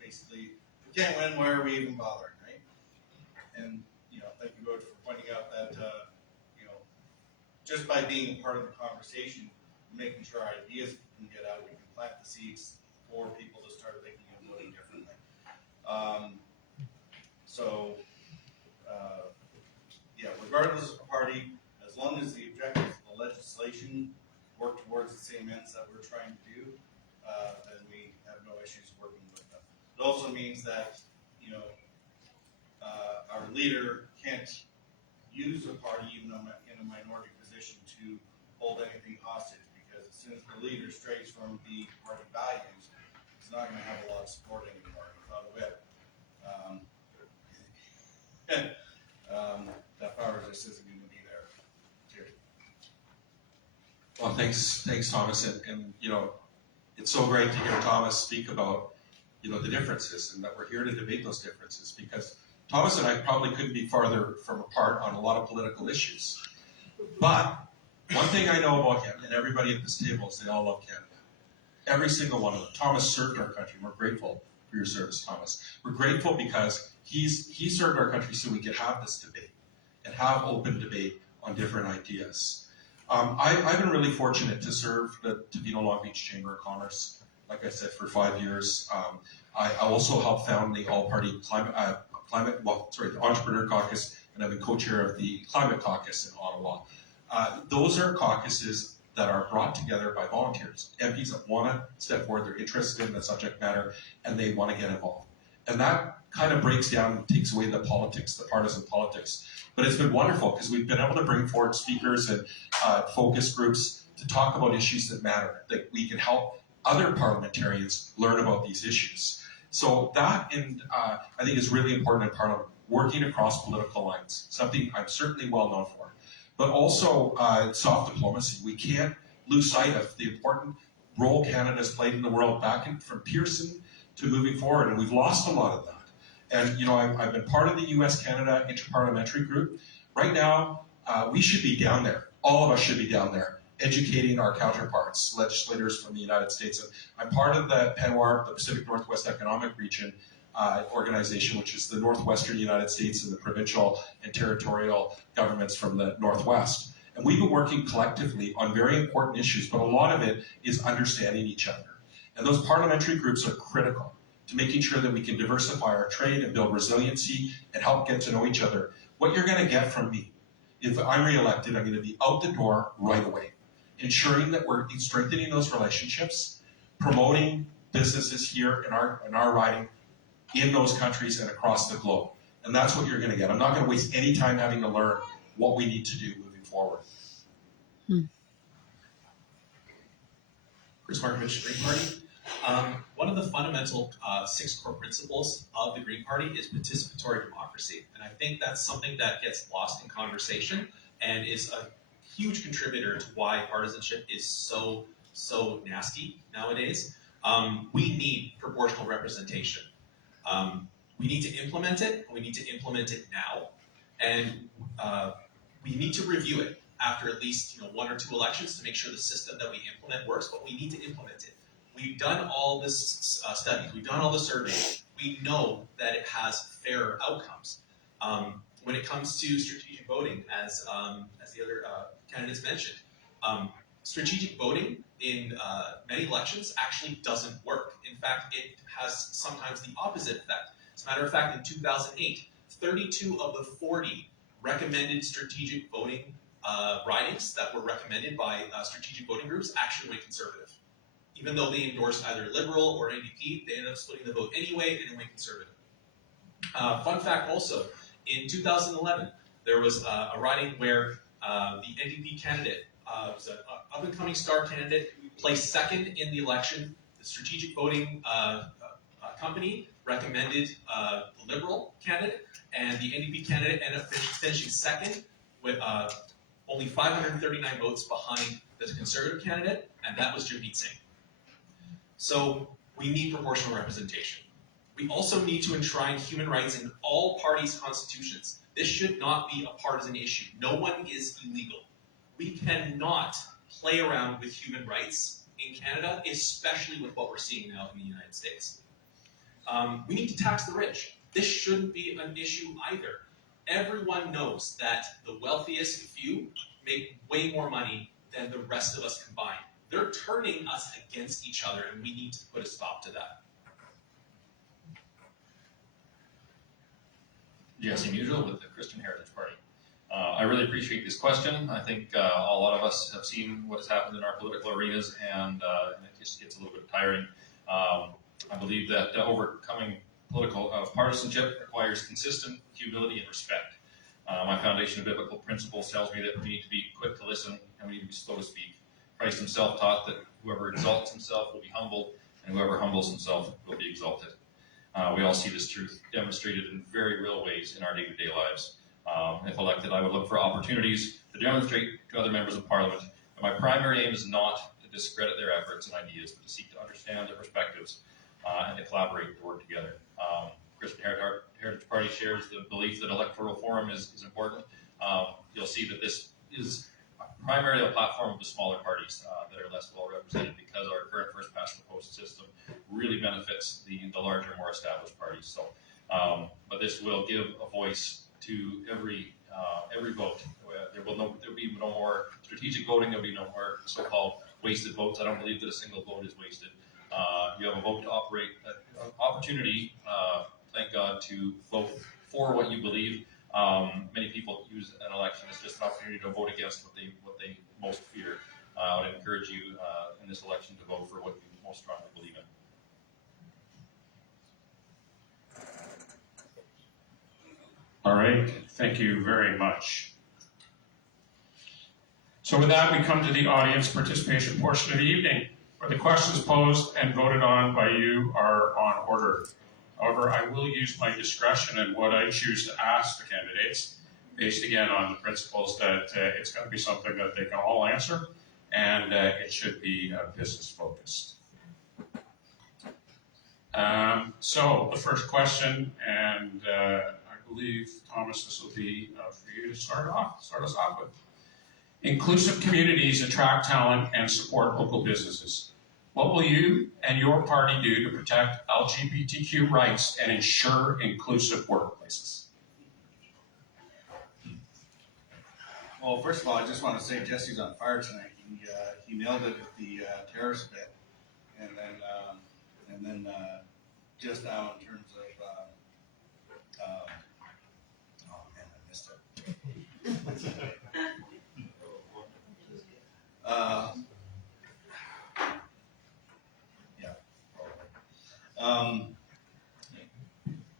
basically, if we can't win, why are we even bothering, right? And thank you, Gord, for pointing out that just by being part of the conversation, making sure our ideas can get out, we can plant the seeds for people to start thinking and voting differently. Regardless of the party, as long as the objectives of the legislation work towards the same ends that we're trying to do, then we have no issues working with them. It also means that our leader can't use a party even in a minority position to hold anything hostage, because as soon as the leader strays from the party values, he's not going to have a lot of support anymore without a whip. That power just isn't going to be there. Cheers. Well, thanks, Thomas, and it's so great to hear Thomas speak about the differences, and that we're here to debate those differences, because Thomas and I probably couldn't be farther from apart on a lot of political issues. But one thing I know about him and everybody at this table is they all love Canada. Every single one of them. Thomas served our country. We're grateful for your service, Thomas. We're grateful because he served our country so we could have this debate and have open debate on different ideas. I've been really fortunate to serve the Tofino Long Beach Chamber of Commerce, like I said, for 5 years. I also helped found the All-Party the Entrepreneur Caucus, and I've been co-chair of the Climate Caucus in Ottawa. Those are caucuses that are brought together by volunteers, MPs that want to step forward, they're interested in the subject matter, and they want to get involved. And that kind of breaks down and takes away the politics, the partisan politics. But it's been wonderful because we've been able to bring forward speakers and focus groups to talk about issues that matter, that we can help other parliamentarians learn about these issues. So that, I think, is really important in Parliament, working across political lines, something I'm certainly well known for. But also soft diplomacy. We can't lose sight of the important role Canada has played in the world from Pearson to moving forward, and we've lost a lot of that. And I've been part of the U.S.-Canada Interparliamentary Group. Right now, we should be down there. All of us should be down there, educating our counterparts, legislators from the United States. And I'm part of the PNWAR, the Pacific Northwest Economic Region organization, which is the Northwestern United States and the provincial and territorial governments from the Northwest. And we've been working collectively on very important issues, but a lot of it is understanding each other. And those parliamentary groups are critical to making sure that we can diversify our trade and build resiliency and help get to know each other. What you're going to get from me, if I'm reelected, I'm going to be out the door right away, ensuring that we're strengthening those relationships, promoting businesses here in our riding, in those countries and across the globe. And that's what you're going to get. I'm not going to waste any time having to learn what we need to do moving forward. Chris Markovich, Green Party. One of the fundamental 6 core principles of the Green Party is participatory democracy. And I think that's something that gets lost in conversation and is a huge contributor to why partisanship is so nasty nowadays. We need proportional representation. We need to implement it, and we need to implement it now. And we need to review it after at least 1 or 2 elections to make sure the system that we implement works, but we need to implement it. We've done all this studies, we've done all the surveys. We know that it has fairer outcomes. When it comes to strategic voting, as the other candidates mentioned, strategic voting in many elections actually doesn't work. In fact, it has sometimes the opposite effect. As a matter of fact, in 2008, 32 of the 40 recommended strategic voting ridings that were recommended by strategic voting groups actually went conservative. Even though they endorsed either Liberal or NDP, they ended up splitting the vote anyway and it went conservative. Fun fact also, in 2011, there was a riding where the NDP candidate was an up-and-coming star candidate, placed second in the election. The strategic voting company recommended the Liberal candidate, and the NDP candidate ended up finishing second with only 539 votes behind the Conservative candidate, and that was Jagmeet Singh. So we need proportional representation. We also need to enshrine human rights in all parties' constitutions. This should not be a partisan issue. No one is illegal. We cannot play around with human rights in Canada, especially with what we're seeing now in the United States. We need to tax the rich. This shouldn't be an issue either. Everyone knows that the wealthiest few make way more money than the rest of us combined. They're turning us against each other, and we need to put a stop to that. Jesse Musial with the Christian Heritage Party. I really appreciate this question. I think a lot of us have seen what has happened in our political arenas, and it just gets a little bit tiring. I believe that overcoming political partisanship requires consistent humility and respect. My foundation of biblical principles tells me that we need to be quick to listen and we need to be slow to speak. Christ himself taught that whoever exalts himself will be humbled, and whoever humbles himself will be exalted. We all see this truth demonstrated in very real ways in our day-to-day lives. If elected, I would look for opportunities to demonstrate to other members of Parliament that my primary aim is not to discredit their efforts and ideas, but to seek to understand their perspectives and to collaborate to work together. Christian Heritage Party shares the belief that electoral reform is important. You'll see that this is primarily a platform of the smaller parties that are less well represented, because our current first past the post system really benefits the larger, more established parties. So, but this will give a voice to every vote. There will be no more strategic voting. There will be no more so-called wasted votes. I don't believe that a single vote is wasted. You have a vote to operate, an opportunity, thank God, to vote for what you believe. Many people use an election as just an opportunity to vote against what they most fear. I would encourage you in this election to vote for what you most strongly believe in. All right, thank you very much. So with that, we come to the audience participation portion of the evening, where the questions posed and voted on by you are on order. However, I will use my discretion in what I choose to ask the candidates, based again on the principles that it's going to be something that they can all answer, and it should be business focused. So the first question, and I believe, Thomas, this will be for you to start us off with. Inclusive communities attract talent and support local businesses. What will you and your party do to protect LGBTQ rights and ensure inclusive workplaces? Well, first of all, I just want to say Jesse's on fire tonight. He nailed it with the terrorist bit, and then just now in terms of oh man, I missed it.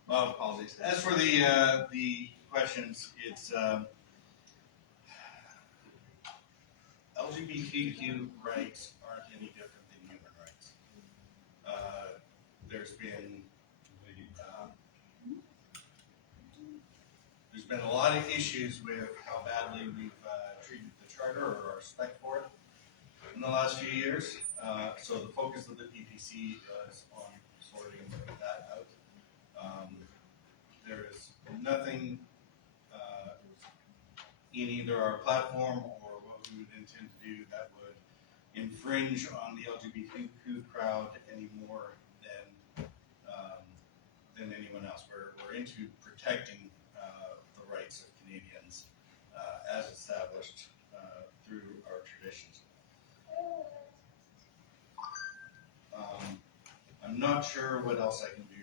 Well, apologies. As for the questions, it's LGBTQ rights aren't any different than human rights. There's been a lot of issues with how badly we've treated the charter or our respect for it in the last few years. So the focus of the PPC is on sorting that out. There is nothing in either our platform or we would intend to do that would infringe on the LGBTQ crowd any more than anyone else. We're into protecting the rights of Canadians as established through our traditions. I'm not sure what else I can do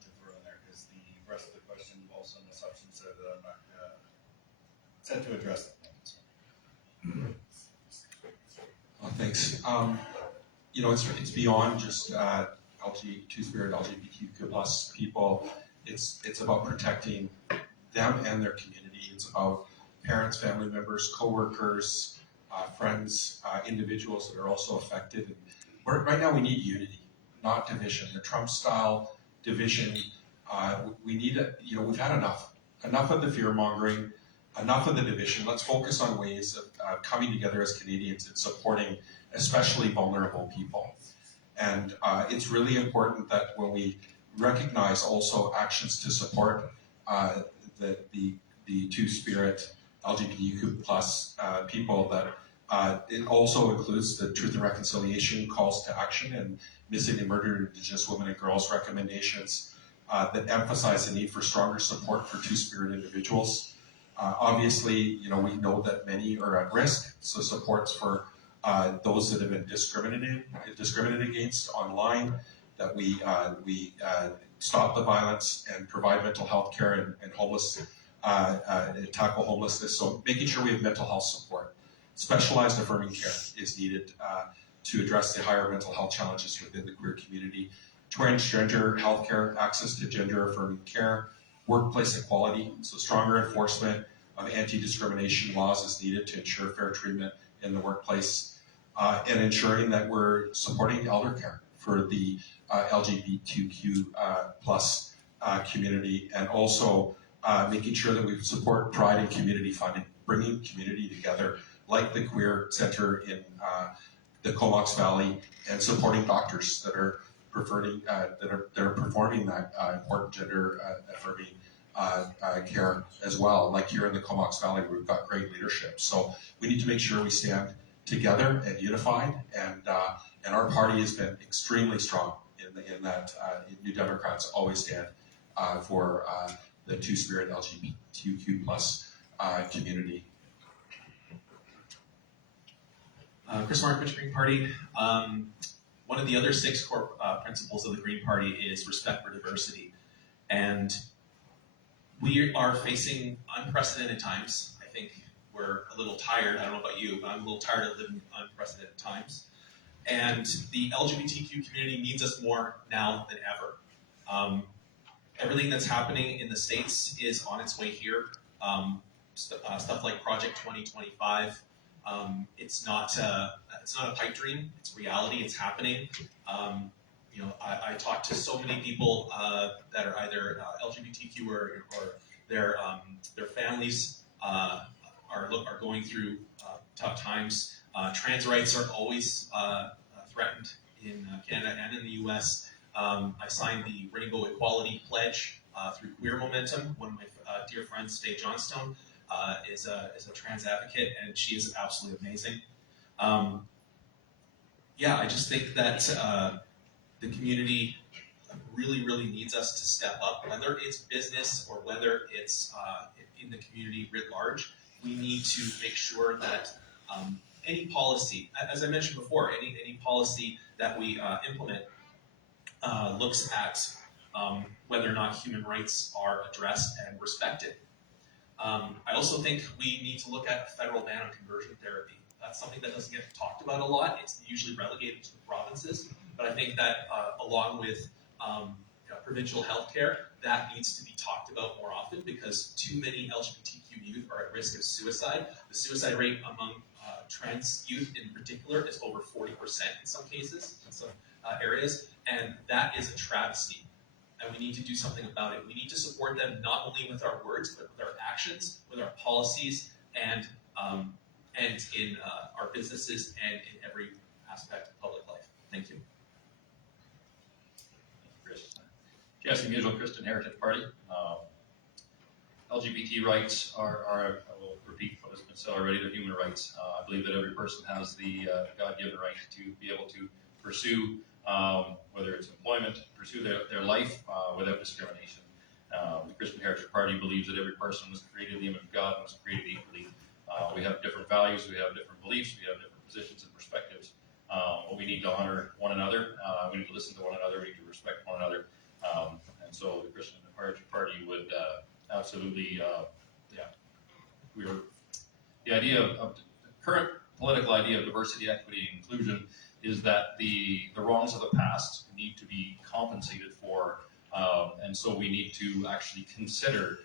to throw in there, because the rest of the question also an assumption said that I'm not set to address that. Well, thanks. You know, it's beyond just Two-Spirit LGBTQ plus people. It's about protecting them and their community. It's about parents, family members, coworkers, friends, individuals that are also affected. And right now we need unity, not division. The Trump-style division, we need it. You know, we've had enough of the fear-mongering, enough of the division. Let's focus on ways of coming together as Canadians and supporting especially vulnerable people. And it's really important that when we recognize also actions to support the Two-Spirit LGBTQ plus people, that it also includes the Truth and Reconciliation calls to action and Missing and Murdered Indigenous Women and Girls recommendations that emphasize the need for stronger support for Two-Spirit individuals. Obviously, you know, we know that many are at risk, so supports for those that have been discriminated against online, that we stop the violence and provide mental health care and tackle homelessness. So making sure we have mental health support. Specialized affirming care is needed to address the higher mental health challenges within the queer community. Transgender healthcare, access to gender affirming care, workplace equality, so stronger enforcement of anti-discrimination laws is needed to ensure fair treatment in the workplace, and ensuring that we're supporting elder care for the LGBTQ plus community, and also making sure that we support pride and community funding, bringing community together, like the Queer Center in the Comox Valley, and supporting doctors that are performing that important gender affirming care as well. Like here in the Comox Valley, we've got great leadership. So we need to make sure we stand together and unified. And our party has been extremely strong in that. New Democrats always stand for the Two-Spirit LGBTQ plus community. Chris Markovich, Green Party. One of the other 6 core principles of the Green Party is respect for diversity. And we are facing unprecedented times. I think we're a little tired. I don't know about you, but I'm a little tired of living in unprecedented times. And the LGBTQ community needs us more now than ever. Everything that's happening in the States is on its way here. Stuff like Project 2025. It's not a pipe dream. It's reality. It's happening. You know, I talk to so many people that are either LGBTQ or their families are going through tough times. Trans rights are always threatened in Canada and in the U.S. I signed the Rainbow Equality Pledge through Queer Momentum. One of my dear friends, Faye Johnstone, is a trans advocate, and she is absolutely amazing. Yeah, I just think that the community really, really needs us to step up, whether it's business or whether it's in the community writ large. We need to make sure that any policy, as I mentioned before, any policy that we implement looks at whether or not human rights are addressed and respected. I also think we need to look at a federal ban on conversion therapy. That's something that doesn't get talked about a lot. It's usually relegated to the provinces. But I think that along with provincial health care, that needs to be talked about more often, because too many LGBTQ youth are at risk of suicide. The suicide rate among trans youth in particular is over 40% in some cases, in some areas. And that is a travesty. And we need to do something about it. We need to support them not only with our words, but with our actions, with our policies, and in our businesses and in every aspect of public life. Thank you. Chris. Jesse Musial, Christian Heritage Party. LGBT rights are, I will repeat what has been said already, they're human rights. I believe that every person has the God-given right to be able to pursue, whether it's employment, pursue their life without discrimination. The Christian Heritage Party believes that every person was created in the image of God and was created equally. We have different values, we have different beliefs, we have different positions and perspectives, but we need to honor one another, we need to listen to one another, we need to respect one another, and so the Christian Heritage Party would absolutely, the idea of the current political idea of diversity, equity, and inclusion is that the wrongs of the past need to be compensated for, and so we need to actually consider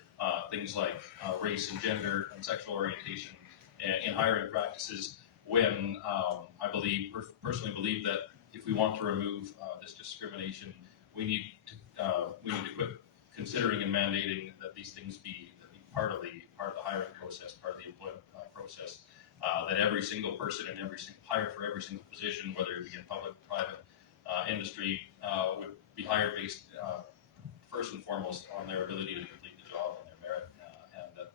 things like race and gender and sexual orientation in hiring practices when I personally believe that if we want to remove this discrimination, we need to quit considering and mandating that these things be part of the hiring process, part of the employment process. That every single person and hire for every single position, whether it be in public, private industry, would be hired based first and foremost on their ability to complete the job and their merit, and that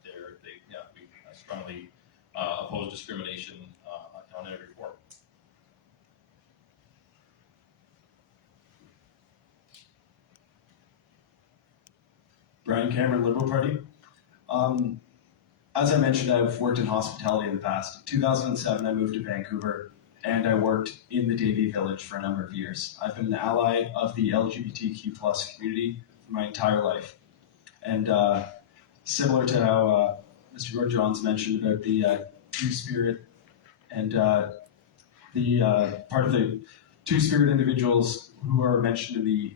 we strongly oppose discrimination on every form. Brian Cameron, Liberal Party. As I mentioned, I've worked in hospitality in the past. In 2007, I moved to Vancouver, and I worked in the Davie Village for a number of years. I've been an ally of the LGBTQ plus community for my entire life. And similar to how Mr. Gordon Johns mentioned about the Two-Spirit and the part of the Two-Spirit individuals who are mentioned in the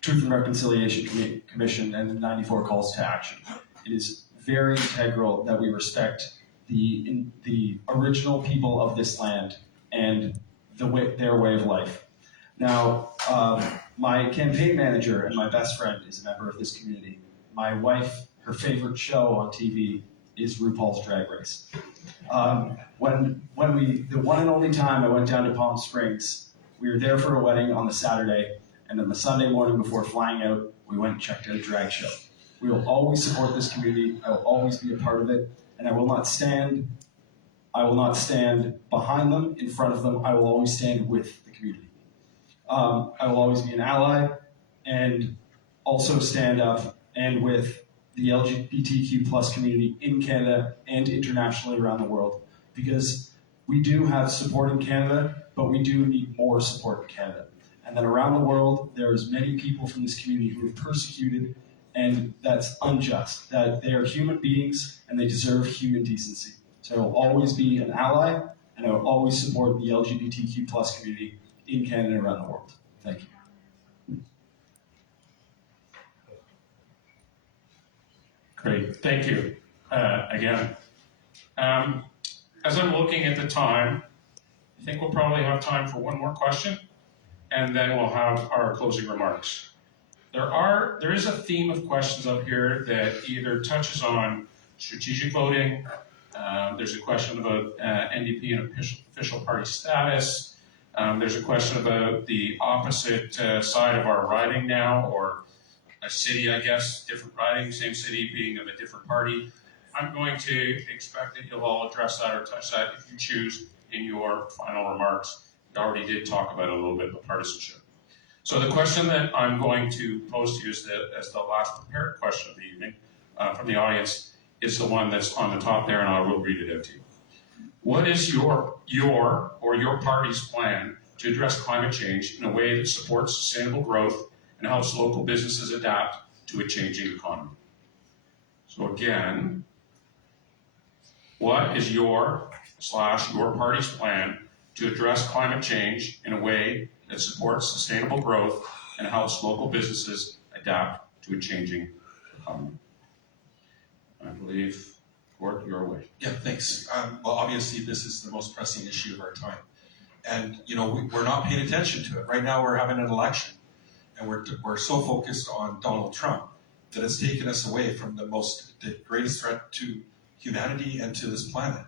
Truth and Reconciliation Commission and the 94 calls to action. It is very integral that we respect the original people of this land and their way of life. Now, my campaign manager and my best friend is a member of this community. My wife, her favorite show on TV is RuPaul's Drag Race. The one and only time I went down to Palm Springs, we were there for a wedding on the Saturday, and then the Sunday morning before flying out, we went and checked out a drag show. We will always support this community. I will always be a part of it, and I will not stand behind them, in front of them. I will always stand with the community. I will always be an ally and also stand up and with the LGBTQ plus community in Canada and internationally around the world, because we do have support in Canada, but we do need more support in Canada. And then around the world, there's many people from this community who are persecuted, and that's unjust, that they are human beings and they deserve human decency. So I will always be an ally, and I will always support the LGBTQ plus community in Canada and around the world. Thank you. Great, thank you again. As I'm looking at the time, I think we'll probably have time for one more question, and then we'll have our closing remarks. There is a theme of questions up here that either touches on strategic voting, there's a question about NDP and official party status, there's a question about the opposite side of our riding now, or a city, I guess, different riding, same city being of a different party. I'm going to expect that you'll all address that or touch that if you choose in your final remarks. You already did talk about a little bit of partisanship. So the question that I'm going to pose to you as the last prepared question of the evening from the audience is the one that's on the top there, and I will read it out to you. What is your party's plan to address climate change in a way that supports sustainable growth and helps local businesses adapt to a changing economy? So again, what is your party's plan to address climate change in a way that supports sustainable growth and helps local businesses adapt to a changing economy? I believe, Gord, you're away. Yeah, thanks. Well, obviously, this is the most pressing issue of our time. And, we're not paying attention to it. Right now, we're having an election. And we're so focused on Donald Trump that it's taken us away from the greatest threat to humanity and to this planet.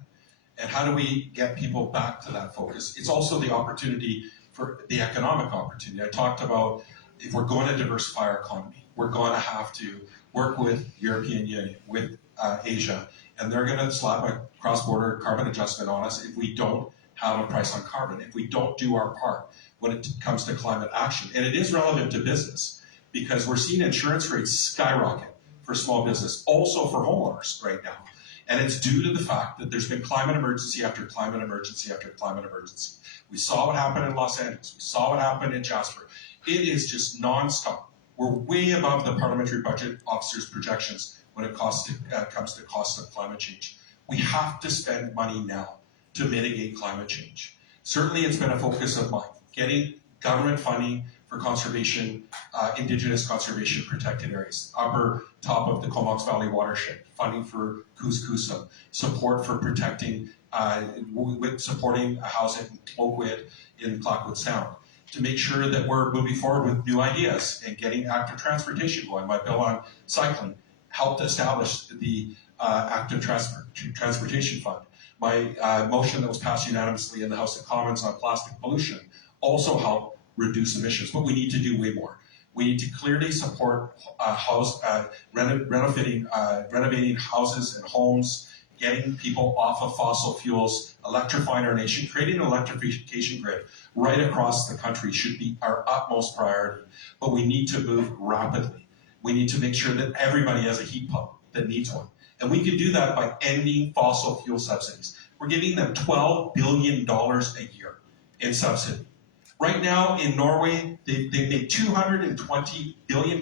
And how do we get people back to that focus? It's also the opportunity for the economic opportunity. I talked about if we're going to diversify our economy, we're going to have to work with European Union, with Asia, and they're going to slap a cross-border carbon adjustment on us if we don't have a price on carbon, if we don't do our part when it comes to climate action. And it is relevant to business because we're seeing insurance rates skyrocket for small business, also for homeowners right now. And it's due to the fact that there's been climate emergency after climate emergency after climate emergency. We saw what happened in Los Angeles. We saw what happened in Jasper. It is just nonstop. We're way above the Parliamentary Budget Officer's projections when it comes to cost of climate change. We have to spend money now to mitigate climate change. Certainly it's been a focus of mine, getting government funding for conservation, Indigenous conservation protected areas, upper top of the Comox Valley watershed, funding for Couscous, support for protecting, supporting housing Oakwood in Clackwood Sound, to make sure that we're moving forward with new ideas and getting active transportation going. My bill on cycling helped establish the active transportation fund. My motion that was passed unanimously in the House of Commons on plastic pollution also helped reduce emissions, but we need to do way more. We need to clearly support renovating houses and homes, getting people off of fossil fuels, electrifying our nation, creating an electrification grid right across the country should be our utmost priority. But we need to move rapidly. We need to make sure that everybody has a heat pump that needs one. And we can do that by ending fossil fuel subsidies. We're giving them $12 billion a year in subsidy. Right now in Norway, they made $220 billion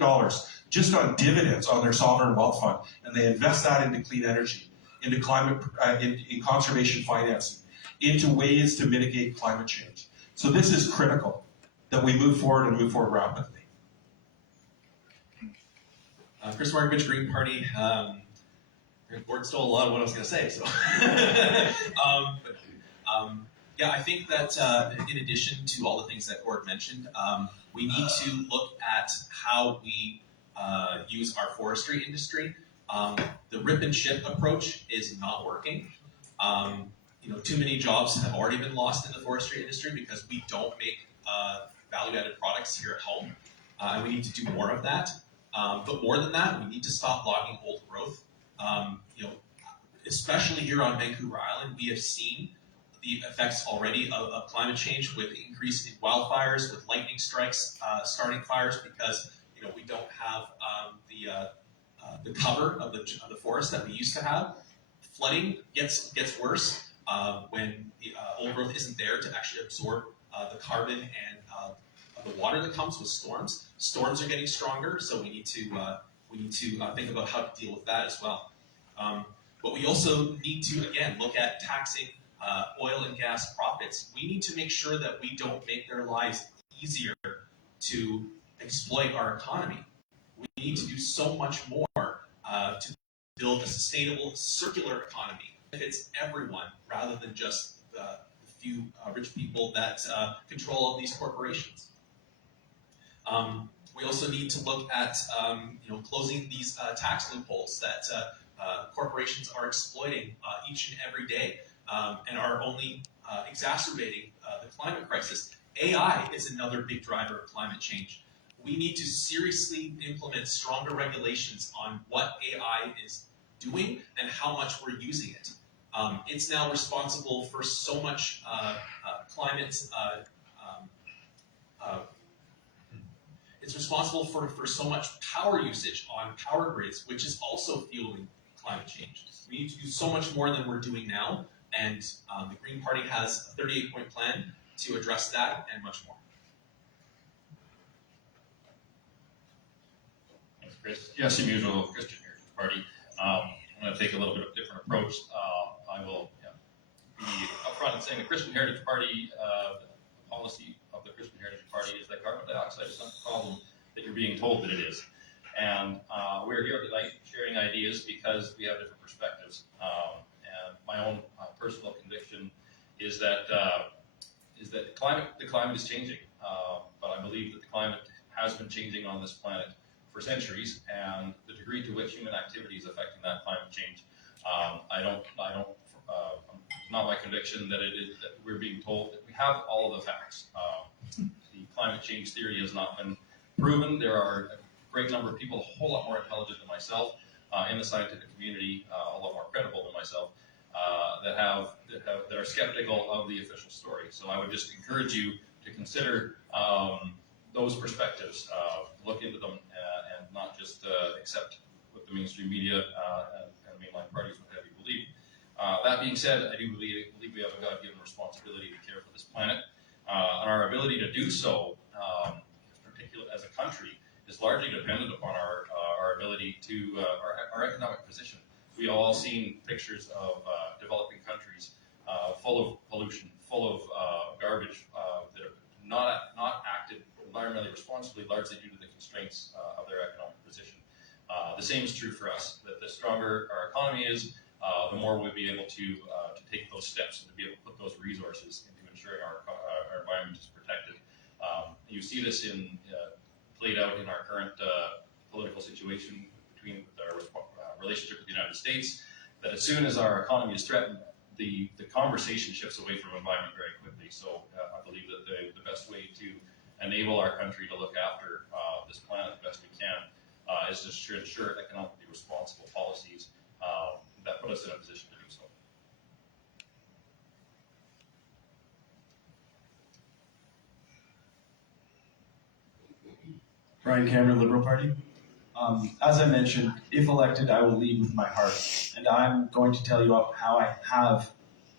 just on dividends on their sovereign wealth fund, and they invest that into clean energy, into climate, in conservation financing, into ways to mitigate climate change. So this is critical that we move forward and move forward rapidly. Chris Markovich, Green Party. Gord stole a lot of what I was going to say, so. Yeah, I think that in addition to all the things that Gord mentioned, we need to look at how we use our forestry industry. The rip and ship approach is not working. Too many jobs have already been lost in the forestry industry because we don't make value-added products here at home, and we need to do more of that. But more than that, we need to stop logging old growth. Especially here on Vancouver Island, we have seen the effects already of climate change with increase in wildfires, with lightning strikes, starting fires because we don't have the cover of the forest that we used to have. Flooding gets worse when the old growth isn't there to actually absorb the carbon and the water that comes with storms. Storms are getting stronger, so we need to think about how to deal with that as well. But we also need to, again, look at taxing oil and gas profits. We need to make sure that we don't make their lives easier to exploit our economy. We need to do so much more to build a sustainable, circular economy that benefits everyone rather than just the few rich people that control all these corporations. We also need to look at closing these tax loopholes that corporations are exploiting each and every day and are only exacerbating the climate crisis. AI is another big driver of climate change. We need to seriously implement stronger regulations on what AI is doing and how much we're using it. It's now responsible for so much climate. It's responsible for so much power usage on power grids, which is also fueling climate change. We need to do so much more than we're doing now, and the Green Party has a 38-point plan to address that and much more. Thanks, Chris. Jesse Mutual, Christian Heritage Party. I'm going to take a little bit of a different approach. I will be upfront in saying the Christian Heritage Party policy of the Christian Heritage Party is that carbon dioxide is not the problem that you're being told that it is. And we're here tonight sharing ideas because we have different perspectives. And my own personal conviction is that the climate is changing. But I believe that the climate has been changing on this planet for centuries, and the degree to which human activity is affecting that climate change, it's not my conviction that it is that we're being told that we have all of the facts. The climate change theory has not been proven. There are great number of people, a whole lot more intelligent than myself, in the scientific community, a lot more credible than myself, that are skeptical of the official story. So I would just encourage you to consider those perspectives, look into them, and not just accept what the mainstream media and mainline parties would have you believe. That being said, I do believe we have a God-given responsibility to care for this planet, and our ability to do so, particularly as a country, is largely dependent upon our ability to our economic position. We all seen pictures of developing countries full of pollution, full of garbage that have not acted environmentally responsibly, largely due to the constraints of their economic position. The same is true for us. That the stronger our economy is, the more we'll be able to take those steps and to be able to put those resources into ensuring our environment is protected. You see this played out in our current political situation between our relationship with the United States, that as soon as our economy is threatened, the conversation shifts away from environment very quickly. So I believe that the best way to enable our country to look after this planet the best we can is just to ensure economically responsible policies that put us in a position to do so. Brian Cameron, Liberal Party. As I mentioned, if elected, I will lead with my heart, and I'm going to tell you how I have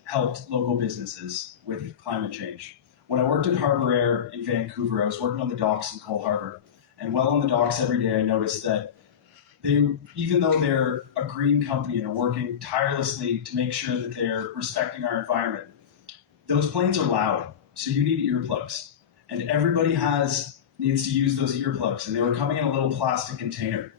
helped local businesses with climate change. When I worked at Harbour Air in Vancouver, I was working on the docks in Cole Harbour, and while on the docks every day, I noticed that even though they're a green company and are working tirelessly to make sure that they're respecting our environment, those planes are loud, so you need earplugs, and everybody needs to use those earplugs, and they were coming in a little plastic container.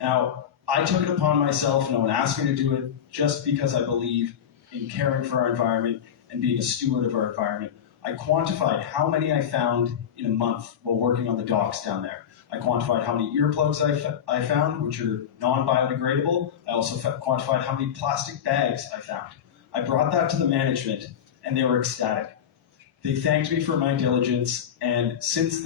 Now, I took it upon myself, no one asked me to do it, just because I believe in caring for our environment and being a steward of our environment. I quantified how many I found in a month while working on the docks down there. I quantified how many earplugs I found, which are non-biodegradable. I also quantified how many plastic bags I found. I brought that to the management, and they were ecstatic. They thanked me for my diligence, and since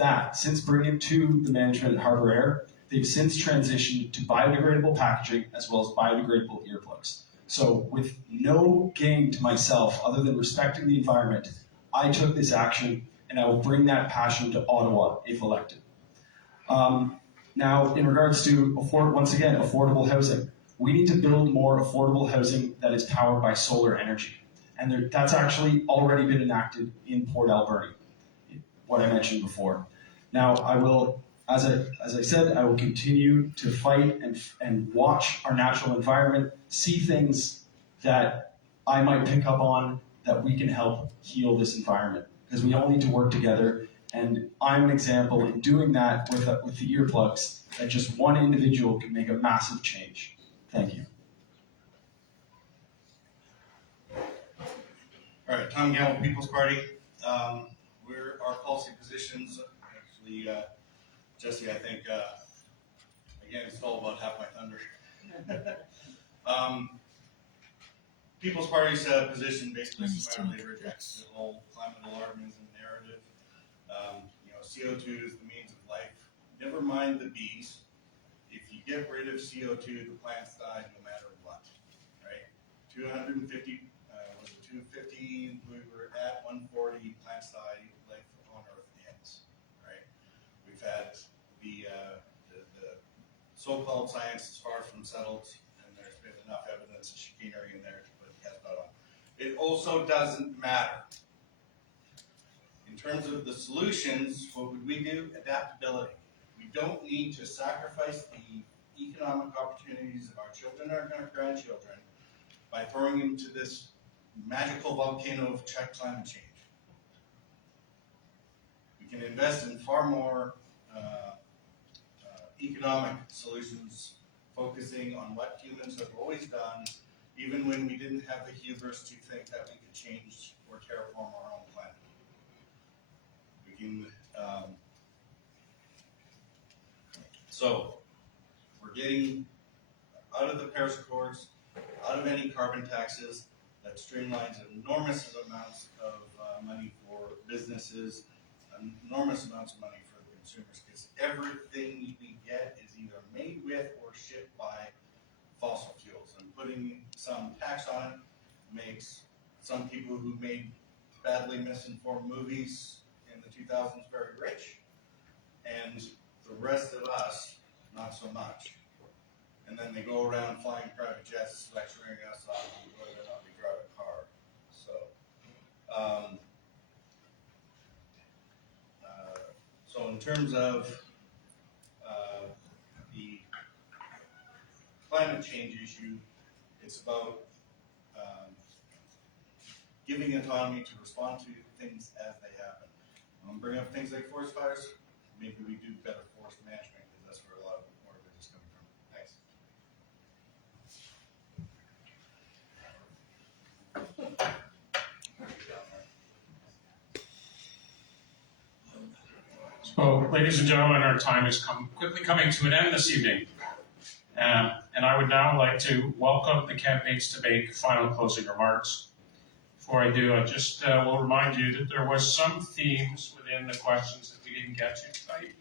bringing it to the management at Harbour Air, they've since transitioned to biodegradable packaging as well as biodegradable earplugs. So with no gain to myself other than respecting the environment, I took this action, and I will bring that passion to Ottawa if elected. Now, in regards to, affordable housing, we need to build more affordable housing that is powered by solar energy. And that's actually already been enacted in Port Alberni, what I mentioned before. Now, I will, as I said, I will continue to fight and watch our natural environment, see things that I might pick up on that we can help heal this environment, because we all need to work together. And I'm an example in doing that with the earplugs, that just one individual can make a massive change. Thank you. All right, Tom Gamble, People's Party. Our policy positions, actually, Jesse, I think, again, it's all about half my thunder. People's Party's position basically summarily rejects the whole climate alarmism narrative. CO2 is the means of life. Never mind the bees. If you get rid of CO2, the plants die no matter what, right? 250, we were at 140, plants die, life on Earth ends, right? We've had the so-called science is far from settled, and there's been enough evidence of chicanery in there to put the test on. It also doesn't matter. In terms of the solutions, what would we do? Adaptability. We don't need to sacrifice the economic opportunities of our children and our grandchildren by throwing them to this magical volcano of climate change. We can invest in far more economic solutions, focusing on what humans have always done, even when we didn't have the hubris to think that we could change or terraform our own planet. We can, so we're getting out of the Paris Accords, out of any carbon taxes. That streamlines enormous amounts of money for businesses, enormous amounts of money for the consumers, because everything we get is either made with or shipped by fossil fuels, and putting some tax on it makes some people who made badly misinformed movies in the 2000s very rich, and the rest of us not so much. And then they go around flying private jets, lecturing us on whether or not we drive a car. So in terms of the climate change issue, it's about giving autonomy to respond to things as they happen. Bring up things like forest fires, maybe we do better forest management, because that's where a lot more of it is coming from. Thanks. So, ladies and gentlemen, our time is quickly coming to an end this evening. And I would now like to welcome the candidates to make final closing remarks. Before I do, I just will remind you that there was some themes within the questions that we didn't get to tonight.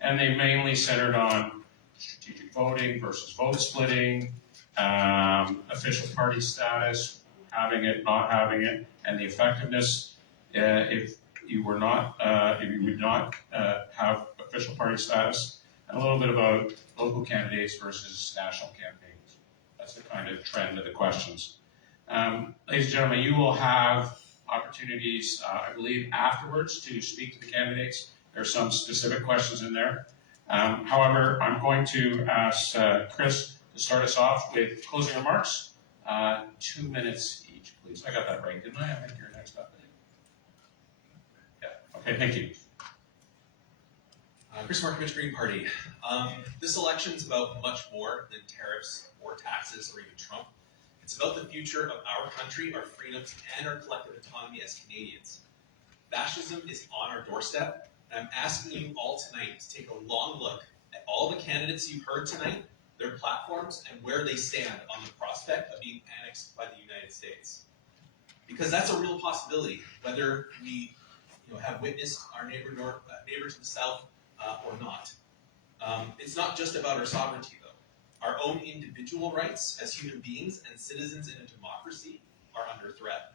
And they mainly centered on strategic voting versus vote splitting, official party status, having it, not having it, and the effectiveness if you would not have official party status, and a little bit about local candidates versus national campaigns. That's the kind of trend of the questions. Ladies and gentlemen, you will have opportunities, I believe, afterwards to speak to the candidates. There are some specific questions in there. However, I'm going to ask Chris to start us off with closing remarks. 2 minutes each, please. I got that right, didn't I? I think you're next up. Yeah, okay, thank you. Chris Markovich, Green Party. This election is about much more than tariffs or taxes or even Trump. It's about the future of our country, our freedoms, and our collective autonomy as Canadians. Fascism is on our doorstep, and I'm asking you all tonight to take a long look at all the candidates you've heard tonight, their platforms, and where they stand on the prospect of being annexed by the United States. Because that's a real possibility, whether we have witnessed our neighbor to the south or not. It's not just about our sovereignty, though. Our own individual rights as human beings and citizens in a democracy are under threat.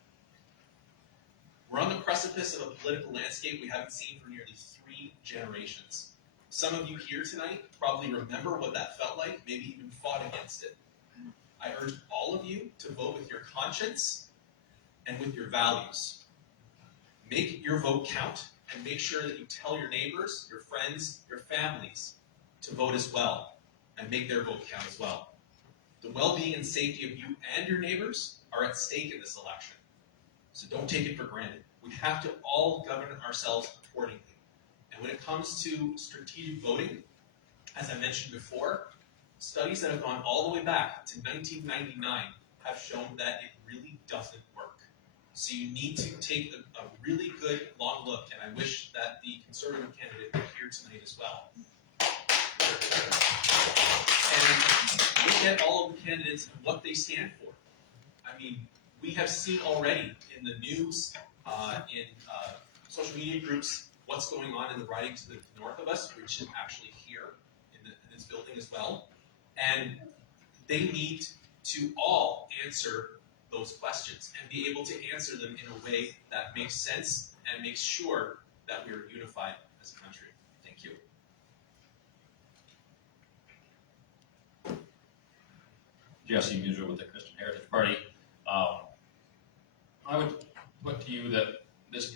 We're on the precipice of a political landscape we haven't seen for nearly 3 generations. Some of you here tonight probably remember what that felt like, maybe even fought against it. I urge all of you to vote with your conscience and with your values. Make your vote count, and make sure that you tell your neighbors, your friends, your families to vote as well, and make their vote count as well. The well-being and safety of you and your neighbors are at stake in this election, so don't take it for granted. We have to all govern ourselves accordingly. And when it comes to strategic voting, as I mentioned before, studies that have gone all the way back to 1999 have shown that it really doesn't work. So you need to take a really good long look, and I wish that the Conservative candidate were here tonight as well. And look at all of the candidates and what they stand for. I mean, we have seen already in the news, in social media groups, what's going on in the riding to the north of us, which is actually here in this building as well. And they need to all answer those questions and be able to answer them in a way that makes sense and makes sure that we are unified as a country. Thank you. Jesse Musil with the Christian Heritage Party. I would put to you that this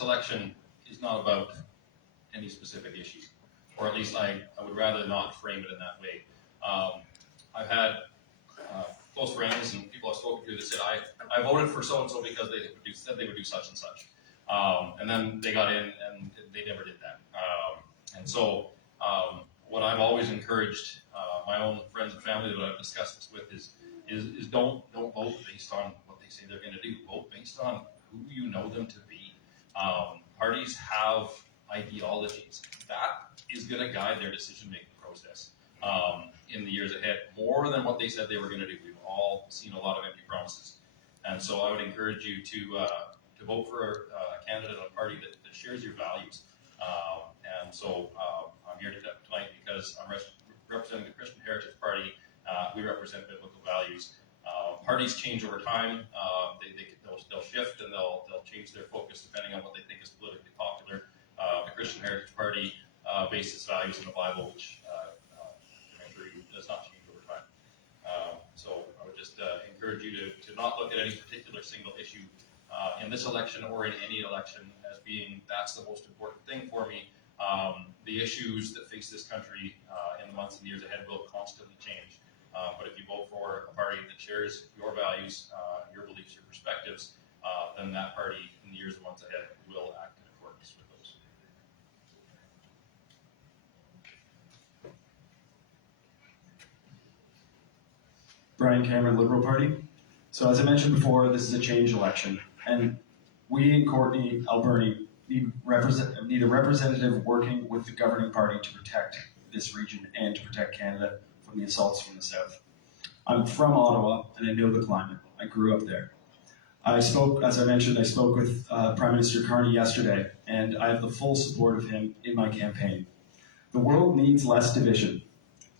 election is not about any specific issues, or at least I would rather not frame it in that way. I've had close friends and people I've spoken to that said, I voted for so-and-so because they said they would do such and such. And then they got in and they never did that. And so what I've always encouraged my own friends and family that I've discussed this with is don't vote based on what they say they're going to do. Vote based on who you know them to be. Parties have ideologies. That is going to guide their decision-making process in the years ahead, more than what they said they were going to do. We've all seen a lot of empty promises. And so I would encourage you to vote for a candidate, a party that shares your values. And So I'm here tonight because I'm representing the Christian Heritage Party. We represent biblical values. Parties change over time. They'll shift and they'll change their focus depending on what they think is politically popular. The Christian Heritage Party bases values in the Bible, which I assure you does not change over time. So I would just encourage you to not look at any particular single issue in this election or in any election as being that's the most important thing for me. The issues that face this country in the months and years ahead will constantly change. But if you vote for a party that shares your values, your beliefs, your perspectives, then that party in the years and months ahead will act in accordance with those. Brian Cameron, Liberal Party. So as I mentioned before, this is a change election, and we in Courtenay-Alberni need a representative working with the governing party to protect this region and to protect Canada from the assaults from the south. I'm from Ottawa, and I know the climate. I grew up there. As I mentioned, I spoke with Prime Minister Carney yesterday, and I have the full support of him in my campaign. The world needs less division.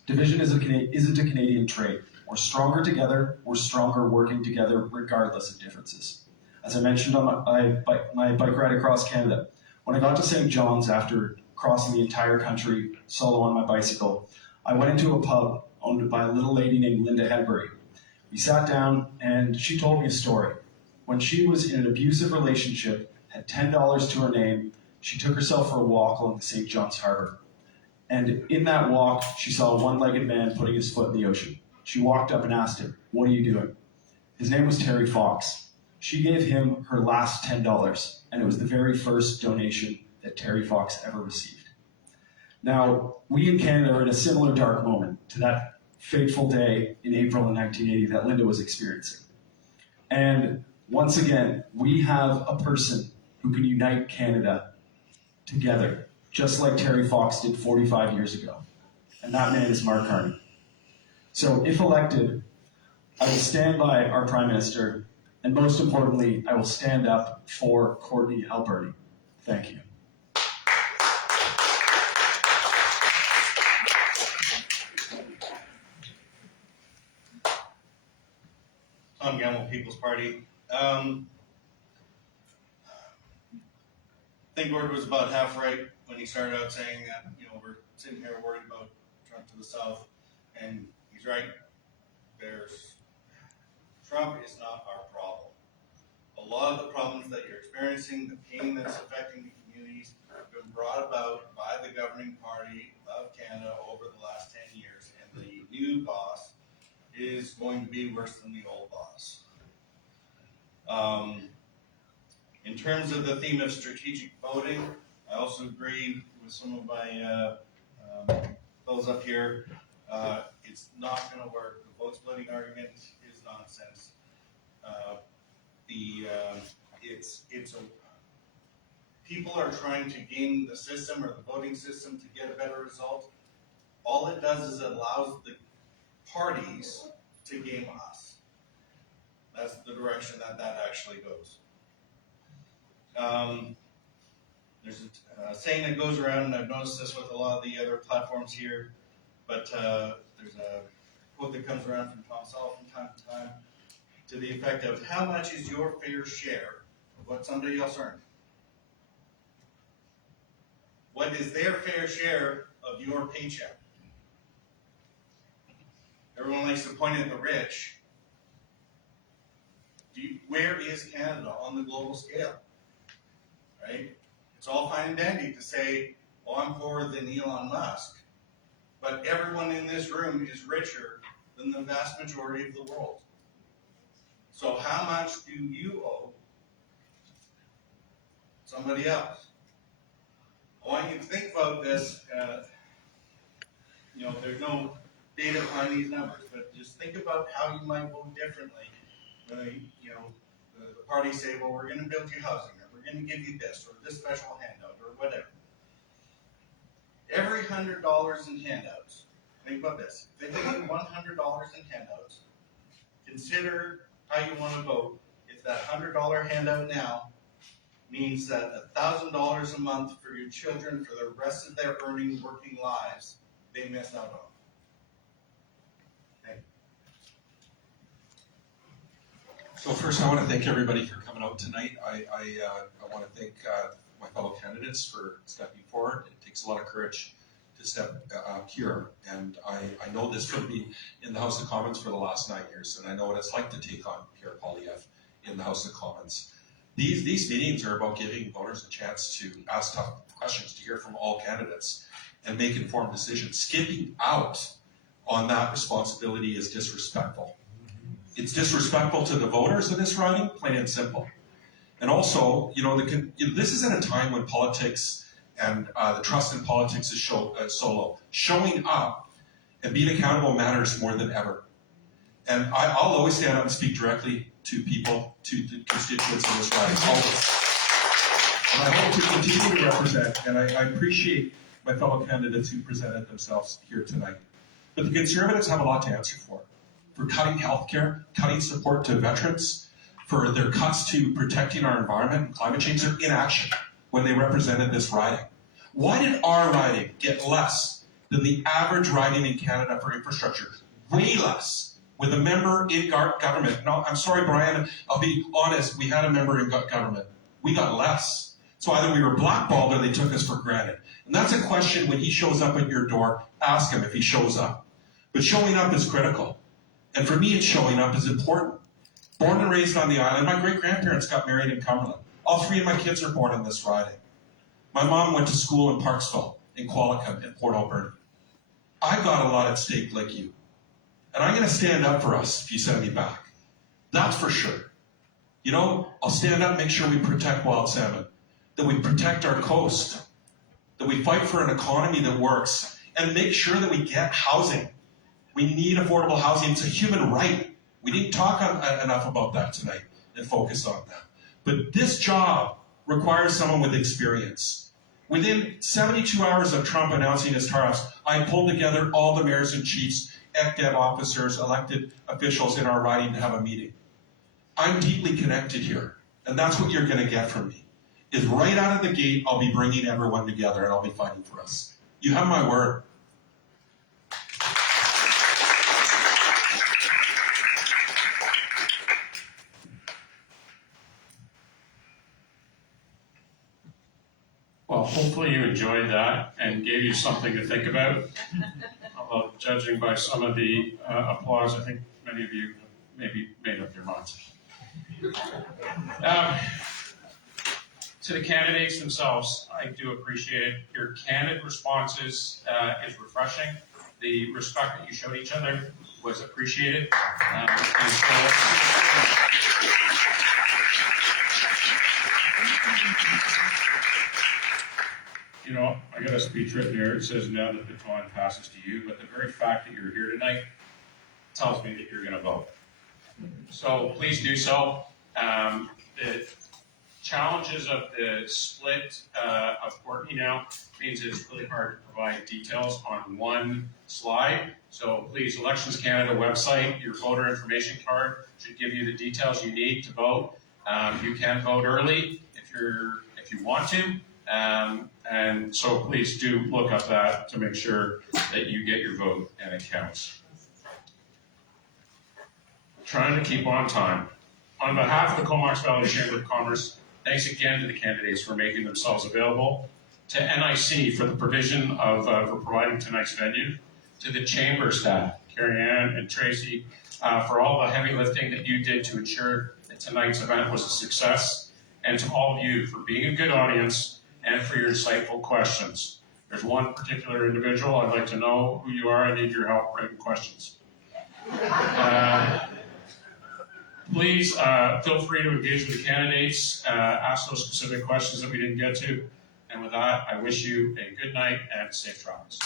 Division isn't a Canadian trait. We're stronger together, we're stronger working together regardless of differences. As I mentioned on my bike ride across Canada, when I got to St. John's after crossing the entire country solo on my bicycle, I went into a pub owned by a little lady named Linda Hedbury. We sat down and she told me a story. When she was in an abusive relationship, had $10 to her name, she took herself for a walk along the St. John's Harbor. And in that walk, she saw a one-legged man putting his foot in the ocean. She walked up and asked him, "What are you doing?" His name was Terry Fox. She gave him her last $10, and it was the very first donation that Terry Fox ever received. Now, we in Canada are in a similar dark moment to that fateful day in April of 1980 that Linda was experiencing. And once again, we have a person who can unite Canada together, just like Terry Fox did 45 years ago. And that man is Mark Carney. So if elected, I will stand by our Prime Minister, and most importantly, I will stand up for Courtenay-Alberni. Thank you. Tom Gamble, People's Party. I think Gord was about half right when he started out saying that, we're sitting here worried about Trump to the south, and he's right. Trump is not our problem. A lot of the problems that you're experiencing, the pain that's affecting the communities, have been brought about by the governing party of Canada over the last 10 years, and the new boss is going to be worse than the old boss. In terms of the theme of strategic voting, I also agree with some of my fellows up here. It's not going to work. The vote splitting argument is nonsense. People are trying to game the system or the voting system to get a better result. All it does is it allows the parties to game us. That's the direction that actually goes. There's a saying that goes around, and I've noticed this with a lot of the other platforms here, but there's a quote that comes around from Tom Sall from time to time to the effect of, how much is your fair share of what somebody else earned? What is their fair share of your paycheck? Everyone likes to point at the rich. Where is Canada on the global scale? Right? It's all fine and dandy to say, well, I'm poorer than Elon Musk, but everyone in this room is richer than the vast majority of the world. So how much do you owe somebody else? I want you to think about this. There's no data behind these numbers, but just think about how you might vote differently. The parties say, well, we're going to build you housing, or we're going to give you this, or this special handout, or whatever. Every $100 in handouts, think about this. If they give you $100 in handouts, consider how you want to vote if that $100 handout now means that $1,000 a month for your children for the rest of their earning, working lives, they miss out on. Okay. So first, I want to thank everybody for coming out tonight. I want to thank my fellow candidates for stepping forward. It takes a lot of courage to step here, and I know this from being in the House of Commons for the last 9 years, and I know what it's like to take on Pierre Poilievre in the House of Commons. These meetings are about giving voters a chance to ask tough questions, to hear from all candidates, and make informed decisions. Skipping out on that responsibility is disrespectful. It's disrespectful to the voters in this riding, plain and simple. And also, this is at a time when politics and the trust in politics is so low. Showing up and being accountable matters more than ever. And I'll always stand up and speak directly to people, to the constituents in this riding, always. And I hope to continue to represent, and I appreciate my fellow candidates who presented themselves here tonight. But the Conservatives have a lot to answer for cutting healthcare, cutting support to veterans, for their cuts to protecting our environment and climate change. They're inaction when they represented this riding. Why did our riding get less than the average riding in Canada for infrastructure? Way less. With a member in government. No, I'm sorry, Brian, I'll be honest, we had a member in government. We got less. So either we were blackballed or they took us for granted. And that's a question when he shows up at your door, ask him if he shows up. But showing up is critical. And for me, it's showing up is important. Born and raised on the island, my great-grandparents got married in Cumberland. All 3 of my kids are born in this riding. My mom went to school in Parksville, in Qualicum, in Courtenay-Alberni. I've got a lot at stake like you. And I'm going to stand up for us if you send me back. That's for sure. I'll stand up and make sure we protect wild salmon, that we protect our coast, that we fight for an economy that works, and make sure that we get housing. We need affordable housing. It's a human right. We didn't talk enough about that tonight and focus on that. But this job requires someone with experience. Within 72 hours of Trump announcing his tariffs, I pulled together all the mayors and chiefs, ECDEB officers, elected officials in our riding to have a meeting. I'm deeply connected here, and that's what you're going to get from me. Is right out of the gate, I'll be bringing everyone together and I'll be fighting for us. You have my word. Well, hopefully you enjoyed that and gave you something to think about. Although, judging by some of the applause, I think many of you maybe made up your minds. To the candidates themselves, I do appreciate it. Your candid responses is refreshing. The respect that you showed each other was appreciated. I got a speech written here. It says, now that the baton passes to you, but the very fact that you're here tonight tells me that you're going to vote. So please do so. The challenges of the split of Courtenay now means it's really hard to provide details on one slide. So please, Elections Canada website, your voter information card should give you the details you need to vote. You can vote early if you want to. And so please do look up that to make sure that you get your vote and it counts. Trying to keep on time. On behalf of the Comox Valley Chamber of Commerce, thanks again to the candidates for making themselves available, to NIC for the provision of for providing tonight's venue, to the Chamber staff, Carrie Ann and Tracy, for all the heavy lifting that you did to ensure that tonight's event was a success, and to all of you for being a good audience and for your insightful questions. There's one particular individual. I'd like to know who you are. I need your help writing questions. Please feel free to engage with the candidates, ask those specific questions that we didn't get to. And with that, I wish you a good night and safe travels.